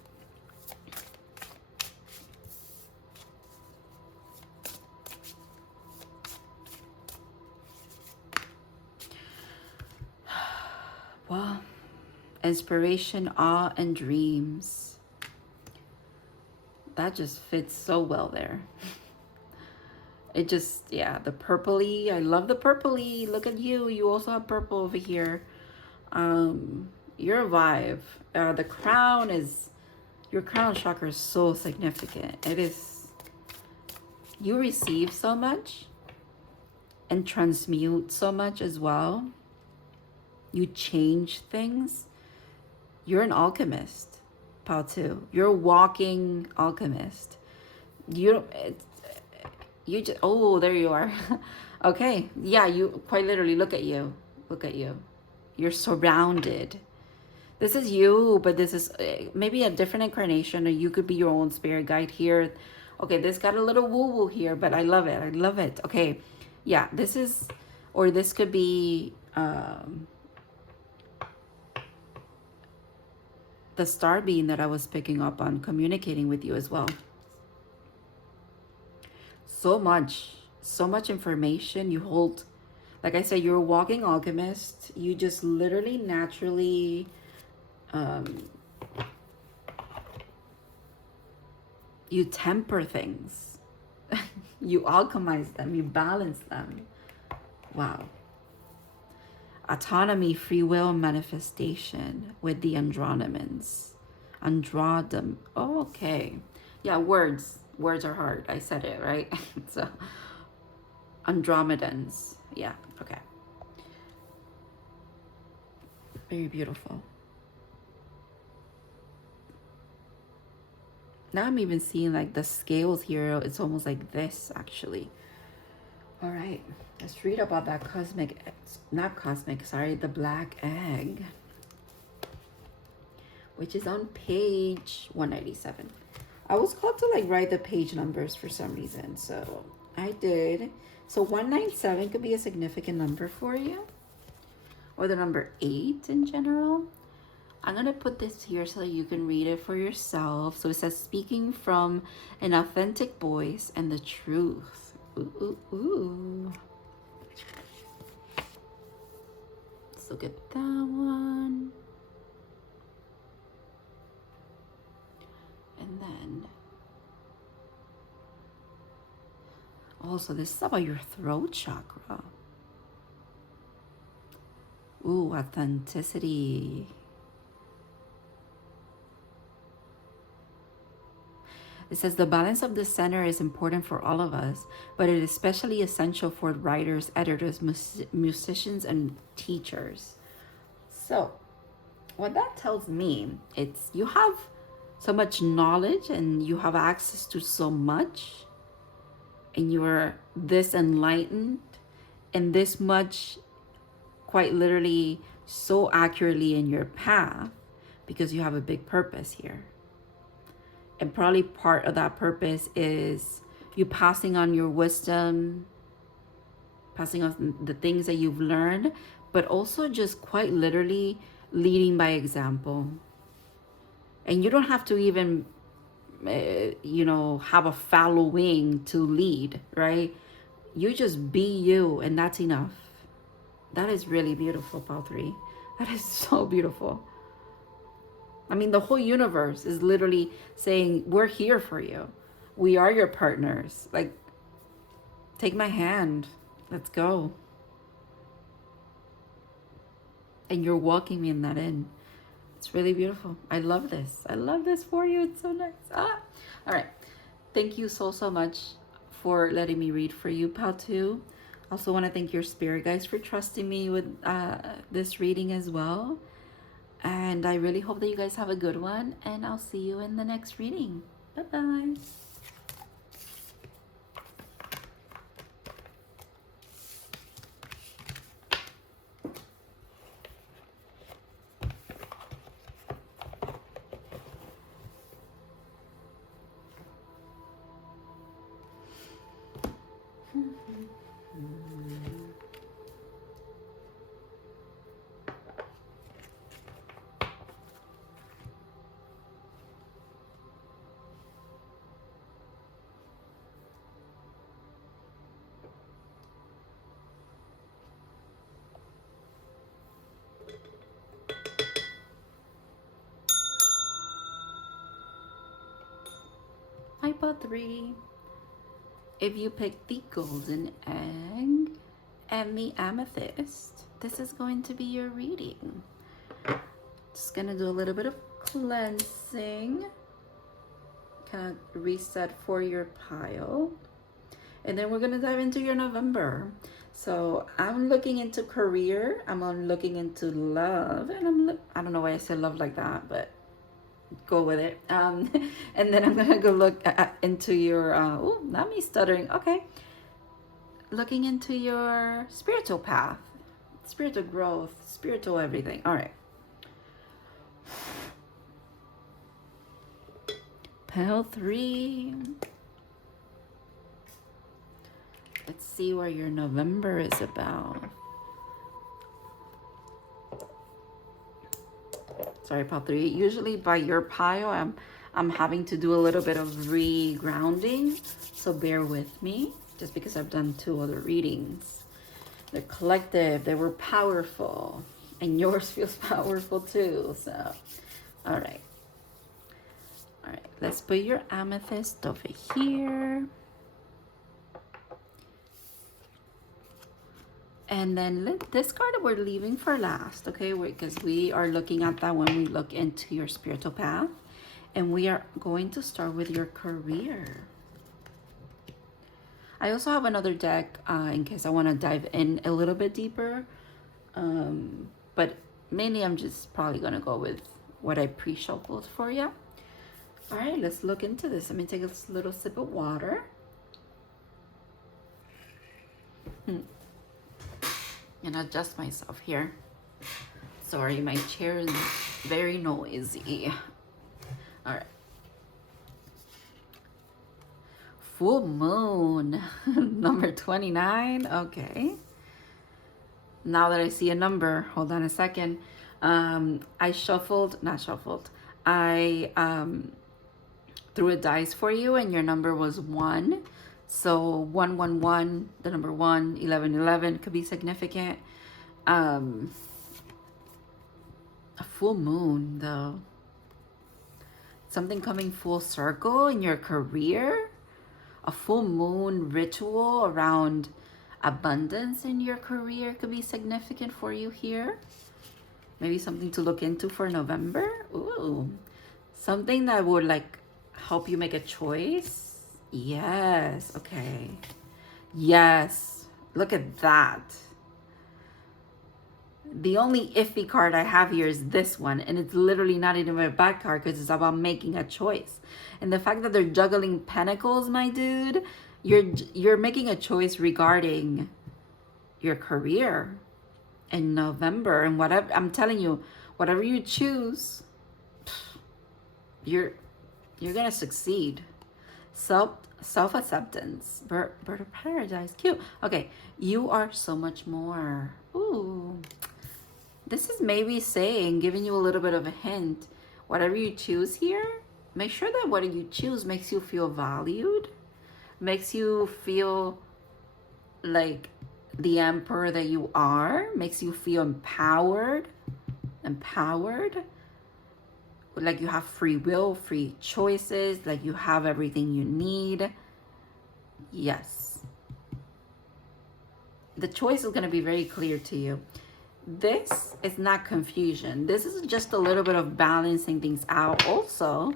Well, inspiration, awe, and dreams. That just fits so well there. It just, yeah, the purpley. I love the purpley. Look at you. You also have purple over here. You're a vibe. The crown is, your crown chakra is so significant. It is, you receive so much and transmute so much as well. You change things. You're an alchemist, Pao-Tu. You're a walking alchemist. You just, oh, there you are. Okay, yeah, you quite literally, look at you. Look at you. You're surrounded. This is you, but this is maybe a different incarnation, or you could be your own spirit guide here. Okay, this got a little woo-woo here, but I love it. I love it. Okay, yeah, this is, or this could be the star being that I was picking up on, communicating with you as well. So much information you hold. Like I said, you're a walking alchemist. You just literally naturally you temper things. You alchemize them, you balance them. Wow. Autonomy, free will, manifestation with the Andromedans. Androdem. Oh, okay. Yeah, words are hard. I said it right. So Andromedans. Yeah, okay. Very beautiful. Now I'm even seeing like the scales here. It's almost like this actually. All right, let's read about that cosmic, not cosmic, sorry, the black egg, which is on page 197. I was called to like write the page numbers for some reason, so I did. So 197 could be a significant number for you, or the number 8 in general. I'm gonna put this here so that you can read it for yourself. So it says, speaking from an authentic voice and the truth. Ooh, ooh, ooh. Let's look at that one. And then, also, this is about your throat chakra. Ooh, authenticity. It says the balance of the center is important for all of us, but it is especially essential for writers, editors, musicians, and teachers. So what that tells me, it's you have so much knowledge and you have access to so much, and you are this enlightened and this much, quite literally, so accurately in your path because you have a big purpose here. And probably part of that purpose is you passing on your wisdom passing on the things that you've learned, but also just quite literally leading by example. And you don't have to even, you know, have a following to lead, right? You just be you, and that's enough. That is really beautiful, Pile 3. That is so beautiful. I mean, the whole universe is literally saying, we're here for you. We are your partners. Like, take my hand. Let's go. And you're welcoming that in. It's really beautiful. I love this. I love this for you. It's so nice. Ah. All right. Thank you so much for letting me read for you, Pile 2. Also want to thank your spirit guides for trusting me with this reading as well. And I really hope that you guys have a good one. And I'll see you in the next reading. Bye-bye. Pile 3. If you pick the golden egg and the amethyst, this is going to be your reading. Just gonna do a little bit of cleansing, kind of reset for your pile, and then we're gonna dive into your November. So I'm looking into career, I'm looking into love, and I don't know why I said love like that, but go with it. And then I'm gonna go look into your oh, not me stuttering, okay, looking into your spiritual path, spiritual growth, spiritual everything. All right, Pile 3. Let's see where your November is about. Sorry, Pile 3. Usually by your pile, I'm having to do a little bit of re-grounding, so bear with me, just because I've done 2 other readings. They're collective, they were powerful, and yours feels powerful too. So, all right. All right, let's put your amethyst over here. And then this card we're leaving for last, okay? Because we are looking at that when we look into your spiritual path. And we are going to start with your career. I also have another deck in case I want to dive in a little bit deeper. But mainly I'm just probably going to go with what I pre-shuffled for you. All right, let's look into this. Let me take a little sip of water. And adjust myself here. Sorry, my chair is very noisy. All right. Full moon, number 29. Okay. Now that I see a number, hold on a second. I threw a dice for you, and your number was 1. So 111, the number 1, 1111 could be significant. A full moon, though. Something coming full circle in your career. A full moon ritual around abundance in your career could be significant for you here. Maybe something to look into for November. Ooh, something that would like help you make a choice. Yes, okay. Yes, look at that. The only iffy card I have here is this one, and it's literally not even a bad card because it's about making a choice. And the fact that they're juggling pentacles, my dude, you're making a choice regarding your career in November. And whatever, I'm telling you, whatever you choose, you're gonna succeed. Self-acceptance. Bird of paradise. Cute. Okay. You are so much more. Ooh. This is maybe saying, giving you a little bit of a hint. Whatever you choose here, make sure that what you choose makes you feel valued. Makes you feel like the emperor that you are. Makes you feel empowered. Like you have free will, free choices, like you have everything you need. Yes. The choice is going to be very clear to you. This is not confusion. This is just a little bit of balancing things out. Also,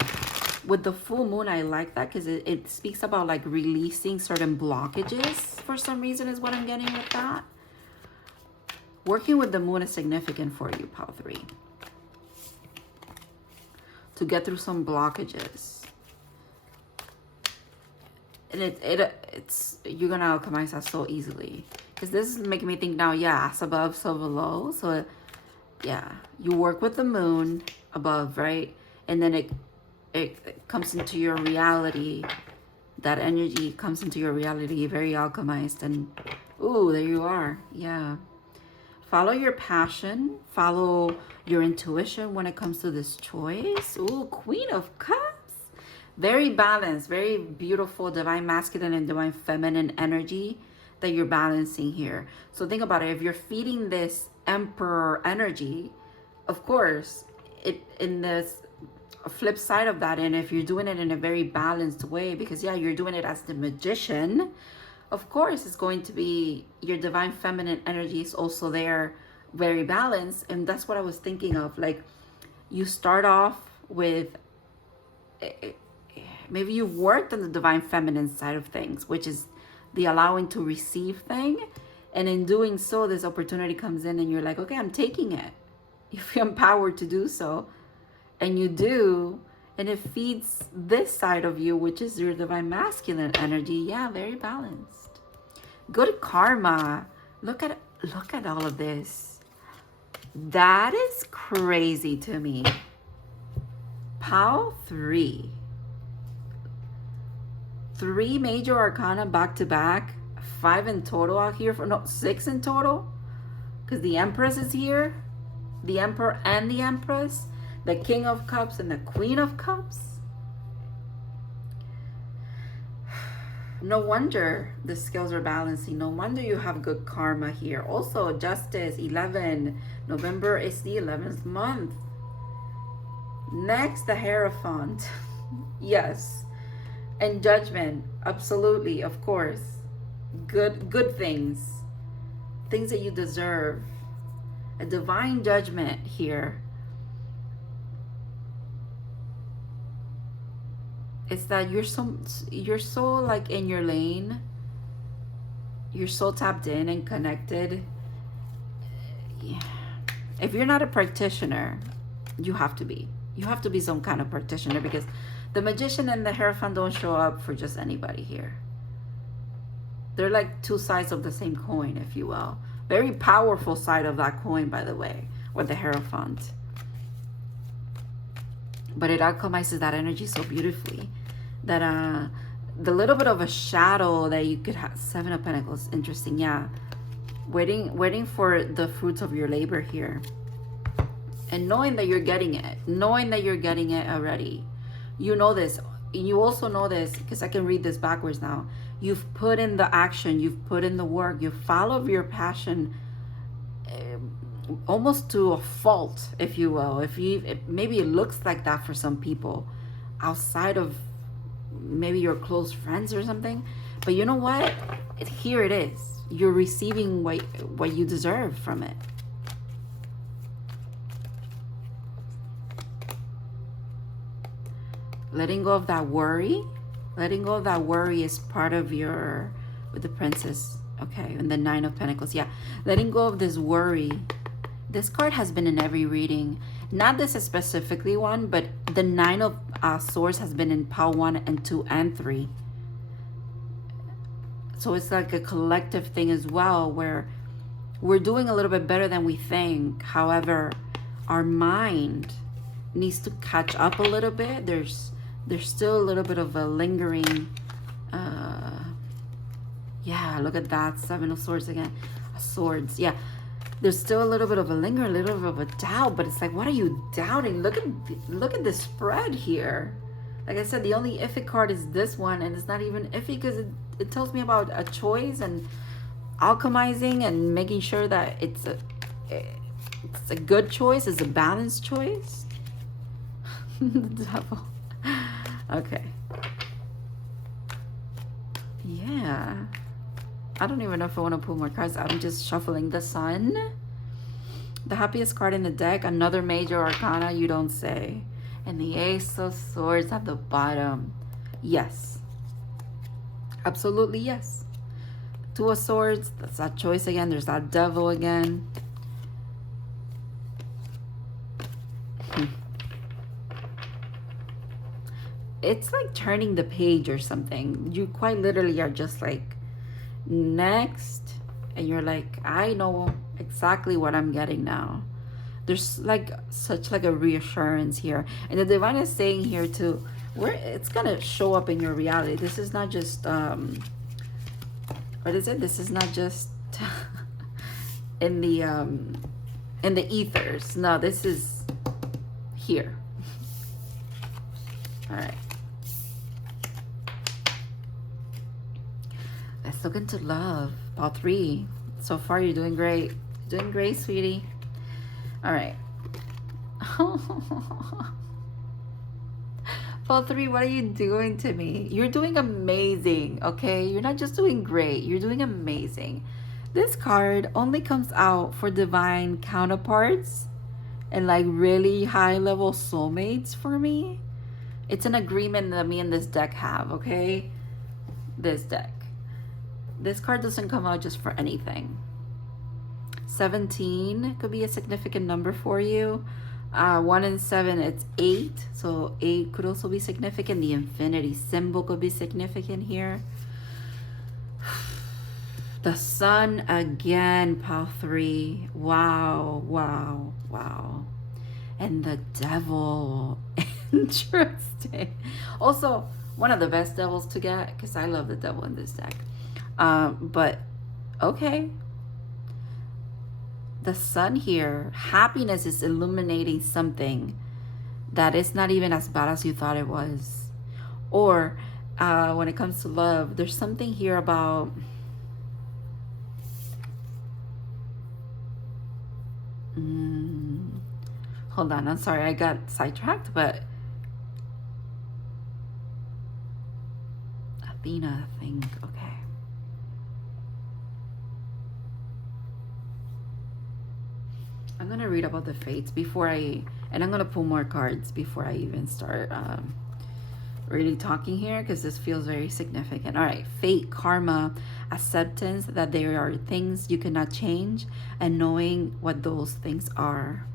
with the full moon, I like that because it speaks about like releasing certain blockages for some reason is what I'm getting with that. Working with the moon is significant for you, Pile 3. To get through some blockages. And it's you're gonna alchemize that so easily. Because this is making me think now, yeah, as above, so below. So yeah, you work with the moon above, right? And then it comes into your reality. That energy comes into your reality, very alchemized. And ooh, there you are. Yeah. Follow your passion. Follow your intuition when it comes to this choice. Ooh, Queen of Cups. Very balanced, very beautiful divine masculine and divine feminine energy that you're balancing here. So think about it. If you're feeding this emperor energy, of course, in this flip side of that, and if you're doing it in a very balanced way, because yeah, you're doing it as the magician, of course, it's going to be your divine feminine energy is also there, very balanced. And that's what I was thinking of. Like, you start off with, maybe you've worked on the divine feminine side of things, which is the allowing to receive thing. And in doing so, this opportunity comes in and you're like, okay, I'm taking it. You feel empowered to do so. And you do. And it feeds this side of you, which is your divine masculine energy. Yeah, very balanced. Good karma. Look at all of this. That is crazy to me. Pile 3. 3 major arcana back to back. 5 in total out here. No, 6 in total. Because the Empress is here. The Emperor and the Empress. The King of Cups and the Queen of Cups. No wonder the scales are balancing. No wonder you have good karma here. Also, Justice, 11. November is the 11th month. Next, the Hierophant. Yes. And Judgment. Absolutely, of course. Good things. Things that you deserve. A divine judgment here. It's that you're so like in your lane. You're so tapped in and connected. Yeah. If you're not a practitioner, you have to be. You have to be some kind of practitioner, because the Magician and the Hierophant don't show up for just anybody here. They're like two sides of the same coin, if you will. Very powerful side of that coin, by the way, with the Hierophant. But it alchemizes that energy so beautifully that the little bit of a shadow that you could have. 7 of Pentacles, interesting. Yeah, waiting for the fruits of your labor here, and knowing that you're getting it already. You know this. You also know this because I can read this backwards now. You've put in the action, you've put in the work, you follow your passion almost to a fault, if you will. Maybe it looks like that for some people outside of maybe your close friends or something. But you know what? Here it is. You're receiving what you deserve from it. Letting go of that worry. Letting go of that worry is part of your, with the Princess, okay, and the 9 of Pentacles. Yeah, letting go of this worry. This card has been in every reading. Not this specifically one, but the 9 of Swords has been in pile 1 and 2 and 3. So it's like a collective thing as well, where we're doing a little bit better than we think. However, our mind needs to catch up a little bit. There's still a little bit of a lingering Yeah, look at that. 7 of Swords again. Swords. Yeah, there's still a little bit of a linger, a little bit of a doubt, but it's like, what are you doubting? Look at the spread here. Like I said, the only iffy card is this one, and it's not even iffy because it tells me about a choice and alchemizing and making sure that it's a good choice, it's a balanced choice. The devil. Okay. Yeah. I don't even know if I want to pull more cards. I'm just shuffling. The Sun. The happiest card in the deck. Another major arcana, you don't say. And the Ace of Swords at the bottom. Yes. Absolutely yes. 2 of Swords. That's that choice again. There's that Devil again. It's like turning the page or something. You quite literally are just like, next, and you're like, I know exactly what I'm getting now. There's like such like a reassurance here, and the divine is saying here too, where it's gonna show up in your reality. This is not just what is it? This is not just in the ethers. No, this is here. All right. Let's look into love. Pile 3. So far, you're doing great. Doing great, sweetie. All right. Pile 3, what are you doing to me? You're doing amazing, okay? You're not just doing great. You're doing amazing. This card only comes out for divine counterparts and like really high-level soulmates for me. It's an agreement that me and this deck have, okay? This deck. This card doesn't come out just for anything. 17 could be a significant number for you. 1 and 7, it's 8. So 8 could also be significant. The infinity symbol could be significant here. The Sun again, pile 3. Wow, wow, wow. And the Devil. Interesting. Also, one of the best devils to get, because I love the Devil in this deck. But okay, the Sun here, happiness is illuminating something that is not even as bad as you thought it was. Or when it comes to love, there's something here about hold on, I'm sorry, I got sidetracked, but Athena, I think. Okay. I'm going to read about the fates before and I'm going to pull more cards before I even start really talking here, because this feels very significant. All right. Fate, karma, acceptance that there are things you cannot change, and knowing what those things are.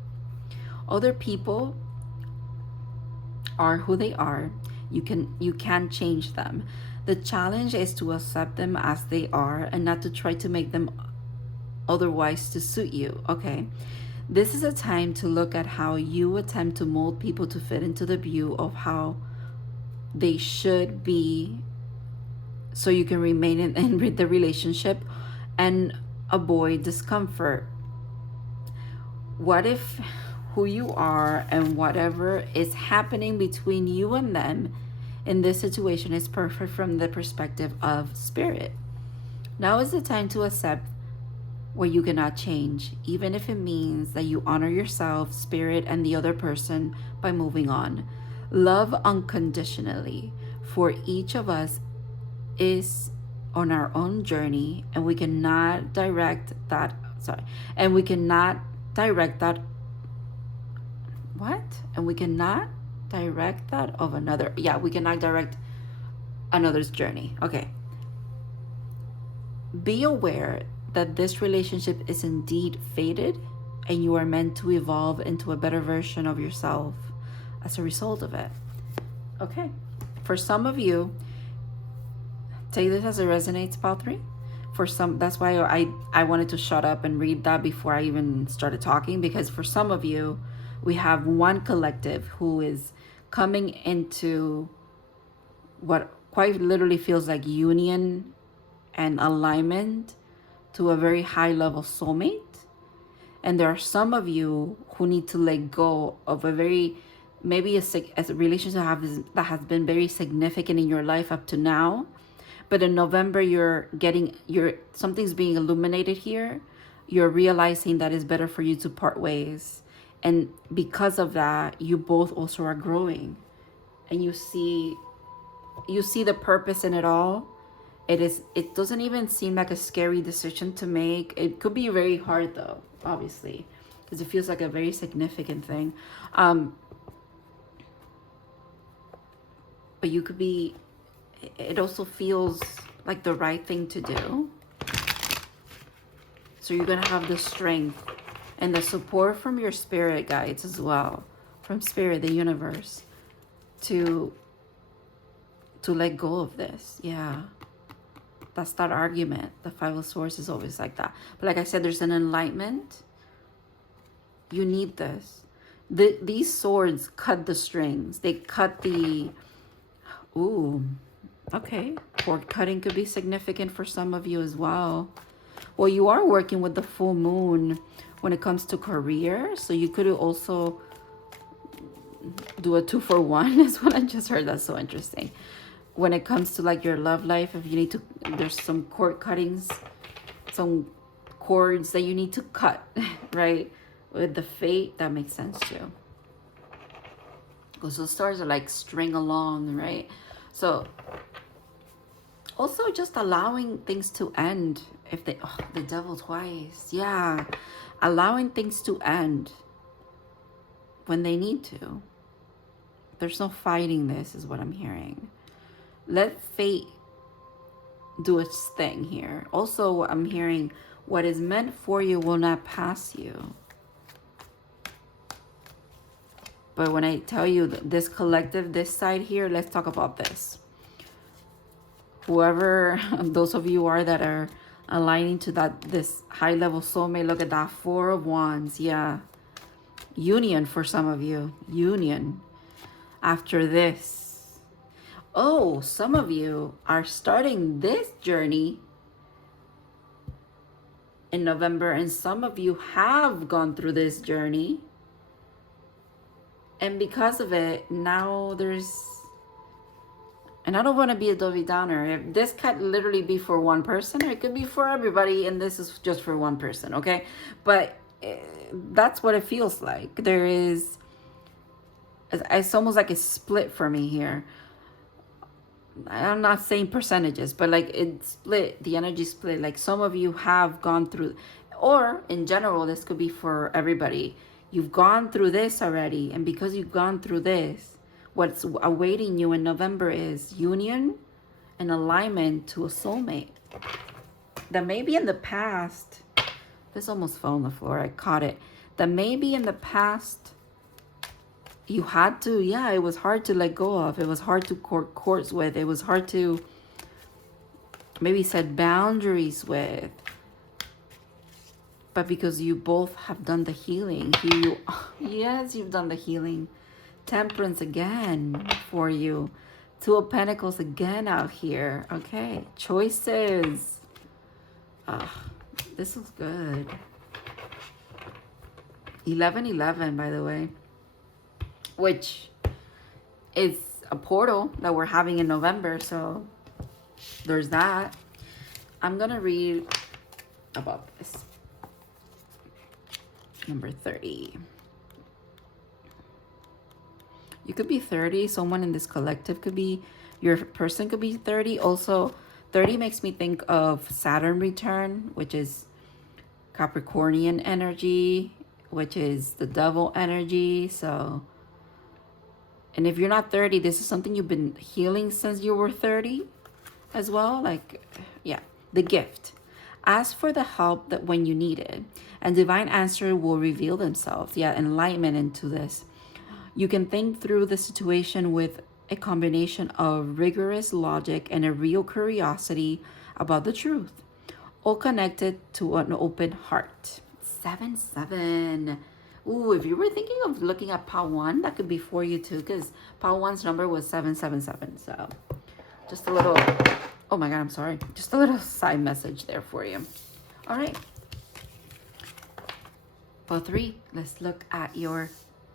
Other people are who they are. You can't change them. The challenge is to accept them as they are and not to try to make them otherwise to suit you. Okay. This is a time to look at how you attempt to mold people to fit into the view of how they should be, so you can remain in the relationship and avoid discomfort. What if who you are and whatever is happening between you and them in this situation is perfect from the perspective of spirit? Now is the time to accept what you cannot change, even if it means that you honor yourself, spirit, and the other person by moving on. Love unconditionally, for each of us is on our own journey, and we cannot direct that. And we cannot direct that. What? And we cannot direct that of another. Yeah, we cannot direct another's journey. Okay. Be aware that this relationship is indeed fated, and you are meant to evolve into a better version of yourself as a result of it. Okay. For some of you, take this as it resonates, pile 3. For some, that's why I wanted to shut up and read that before I even started talking, because for some of you, we have one collective who is coming into what quite literally feels like union and alignment to a very high level soulmate. And there are some of you who need to let go of a very, maybe a relationship that has been very significant in your life up to now. But in November, something's being illuminated here. You're realizing that it's better for you to part ways. And because of that, you both also are growing. And you see the purpose in it all. It doesn't even seem like a scary decision to make. It could be very hard though, obviously, because it feels like a very significant thing. But you could be, it also feels like the right thing to do. So you're gonna have the strength and the support from your spirit guides as well, from spirit, the universe, to let go of this. Yeah. That's that argument. The Five of Swords is always like that. But like I said, there's an enlightenment. You need this. These swords cut the strings. They cut the... Ooh, okay. Cord cutting could be significant for some of you as well. Well, you are working with the full moon when it comes to career. So you could also do a 2-for-1 is what I just heard. That's so interesting. When it comes to like your love life, if you need to, there's some cord cuttings, some cords that you need to cut, right? With the fate, that makes sense too. Because the stars are like string along, right? So also just allowing things to end. If they, oh, the devil twice. Yeah. Allowing things to end when they need to. There's no fighting this is what I'm hearing. Let fate do its thing here. Also, I'm hearing what is meant for you will not pass you. But when I tell you this collective, this side here, let's talk about this. Whoever those of you are that are aligning to this high level soulmate, look at that 4 of Wands. Yeah. Union for some of you. Union. After this. Oh, some of you are starting this journey in November, and some of you have gone through this journey. And because of it, now there's... And I don't want to be a Debbie Downer. This could literally be for one person, or it could be for everybody, and this is just for one person, okay? But that's what it feels like. There is... It's almost like a split for me here. I'm not saying percentages, but like it split, the energy split. Like some of you have gone through, or in general, this could be for everybody. You've gone through this already. And because you've gone through this, what's awaiting you in November is union and alignment to a soulmate. That maybe in the past, this almost fell on the floor. I caught it. That maybe in the past, you had to, yeah, it was hard to let go of. It was hard to courts with. It was hard to maybe set boundaries with. But because you both have done the healing. Yes, you've done the healing. Temperance again for you. 2 of Pentacles again out here. Okay, choices. This is good. 11-11, by the way. Which is a portal that we're having in November. So there's that. I'm going to read about this. Number 30. You could be 30. Someone in this collective could be, your person could be 30. Also, 30 makes me think of Saturn return, which is Capricornian energy, which is the devil energy. So... And if you're not 30, this is something you've been healing since you were 30 as well. Like, yeah, the gift. Ask for the help that when you need it, and divine answer will reveal themselves. Yeah, enlightenment into this. You can think through the situation with a combination of rigorous logic and a real curiosity about the truth, all connected to an open heart. 7-7. Ooh, if you were thinking of looking at Pawan, that could be for you too, because Pawan's number was 777. So Just a little, oh my God, I'm sorry. Just a little side message there for you. All right. Well, 3, let's look at your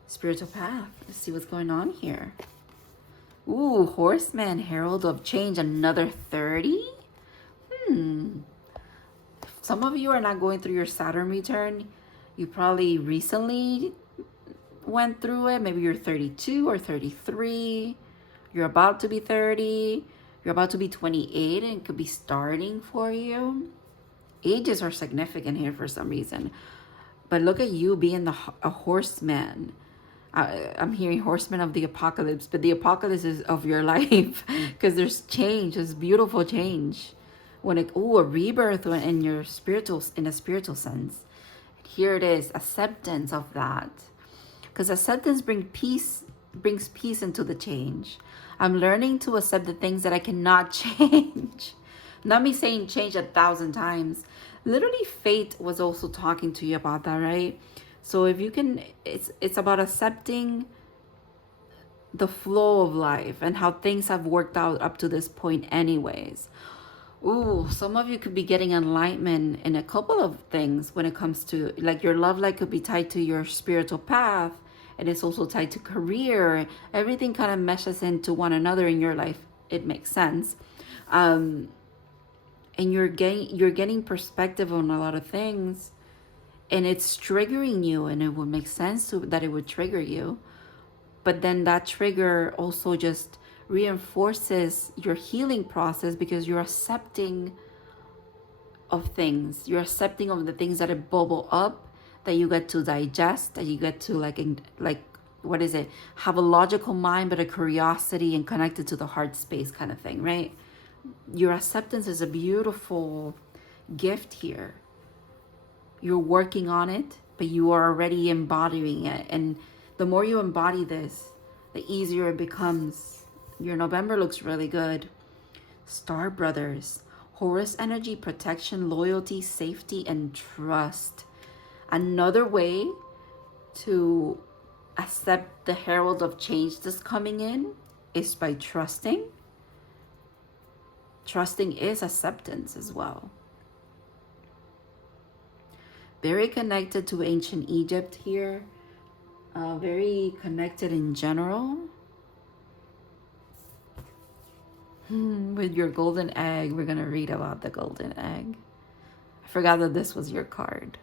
spiritual path. Let's see what's going on here. Ooh, Horseman, Herald of Change, another 30? Some of you are not going through your Saturn return. You probably recently went through it. Maybe you're 32 or 33. You're about to be 30. You're about to be 28 and it could be starting for you. Ages are significant here for some reason. But look at you being a horseman. I'm hearing horseman of the apocalypse, but the apocalypse is of your life because there's change. There's beautiful change. When it, a rebirth in your in a spiritual sense. Here it is, acceptance of that. Because acceptance brings peace into the change. I'm learning to accept the things that I cannot change. Not me saying change 1,000 times. Literally, fate was also talking to you about that, right? So if you can, it's about accepting the flow of life and how things have worked out up to this point anyways. Ooh, some of you could be getting enlightenment in a couple of things when it comes to, like, your love life could be tied to your spiritual path, and it's also tied to career. Everything kind of meshes into one another in your life. It makes sense. And you're getting perspective on a lot of things, and it's triggering you, and it would make sense that it would trigger you. But then that trigger also just reinforces your healing process because you're accepting of things. You're accepting of the things that bubble up, that you get to digest, that you get to like what is it? Have a logical mind, but a curiosity and connected to the heart space kind of thing, right? Your acceptance is a beautiful gift here. You're working on it, but you are already embodying it. And the more you embody this, the easier it becomes. Your November looks really good. Star Brothers, Horus energy, protection, loyalty, safety, and trust. Another way to accept the herald of change that's coming in is by trusting. Trusting is acceptance as well. Very connected to ancient Egypt here. Very connected in general. With your golden egg, we're going to read about the golden egg. I forgot that this was your card.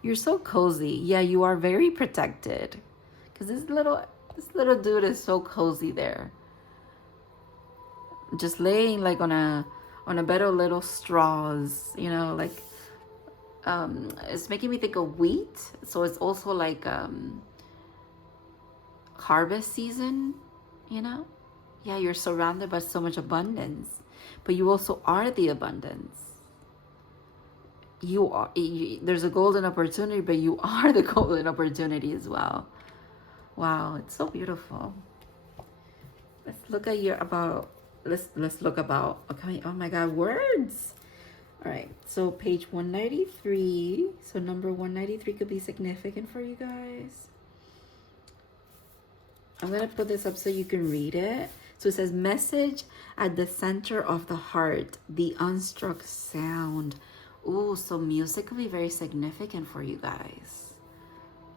You're so cozy. Yeah, you are very protected. Because this little dude is so cozy there. Just laying like on a bed of little straws, you know, like it's making me think of wheat. So it's also like harvest season, you know. Yeah, you're surrounded by so much abundance, but you also are the abundance. There's a golden opportunity, but you are the golden opportunity as well. Wow, it's so beautiful. Let's look at let's look about, okay, oh my God, words. All right, so page 193. So number 193 could be significant for you guys. I'm going to put this up so you can read it. So it says, message at the center of the heart, the unstruck sound. Ooh, so music could be very significant for you guys.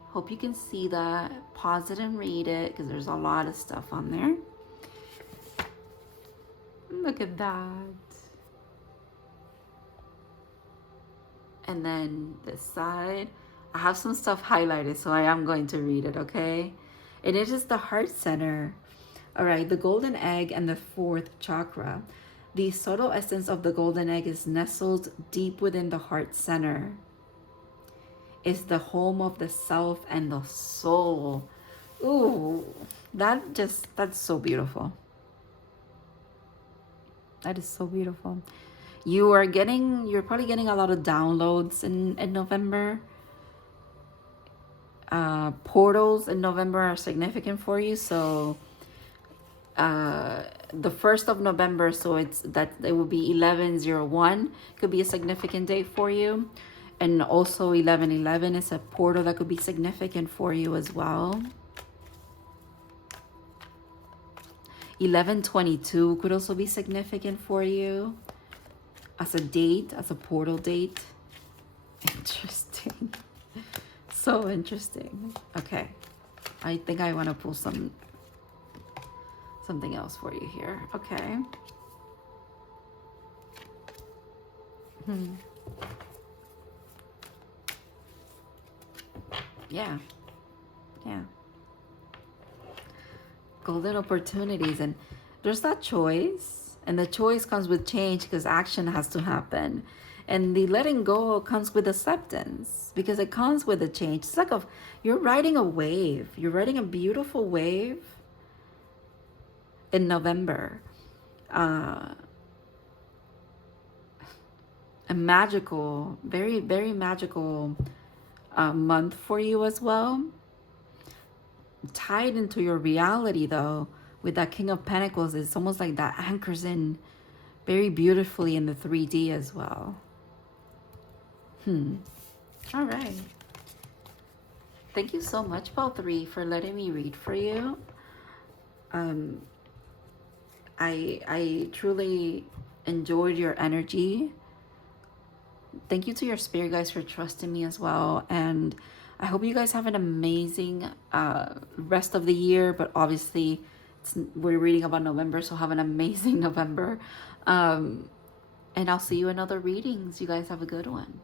Hope you can see that. Pause it and read it because there's a lot of stuff on there. Look at that. And then this side, I have some stuff highlighted, so I am going to read it, okay? And it is the heart center. All right, the golden egg and the 4th chakra. The subtle essence of the golden egg is nestled deep within the heart center. It's the home of the self and the soul. Ooh, that's so beautiful. That is so beautiful. You're probably getting a lot of downloads in November. Portals in November are significant for you. So the 1st of November, so it will be 1101, could be a significant date for you. And also 1111 is a portal that could be significant for you as well. 1122 could also be significant for you as a date, as a portal date. Interesting. So interesting. Okay. I think I want to pull something else for you here. Okay. Yeah. Yeah. Golden opportunities, and there's that choice, and the choice comes with change because action has to happen, and the letting go comes with acceptance because it comes with a change. It's like you're riding a wave. You're riding a beautiful wave in November. A magical, very, very magical month for you as well. Tied into your reality though, with that King of Pentacles, it's almost like that anchors in very beautifully in the 3D as well. All right. Thank you so much, Paul 3, for letting me read for you. I truly enjoyed your energy. Thank you to your spirit guys for trusting me as well, and I hope you guys have an amazing rest of the year. But obviously we're reading about November, so have an amazing November, and I'll see you in other readings. You guys have a good one.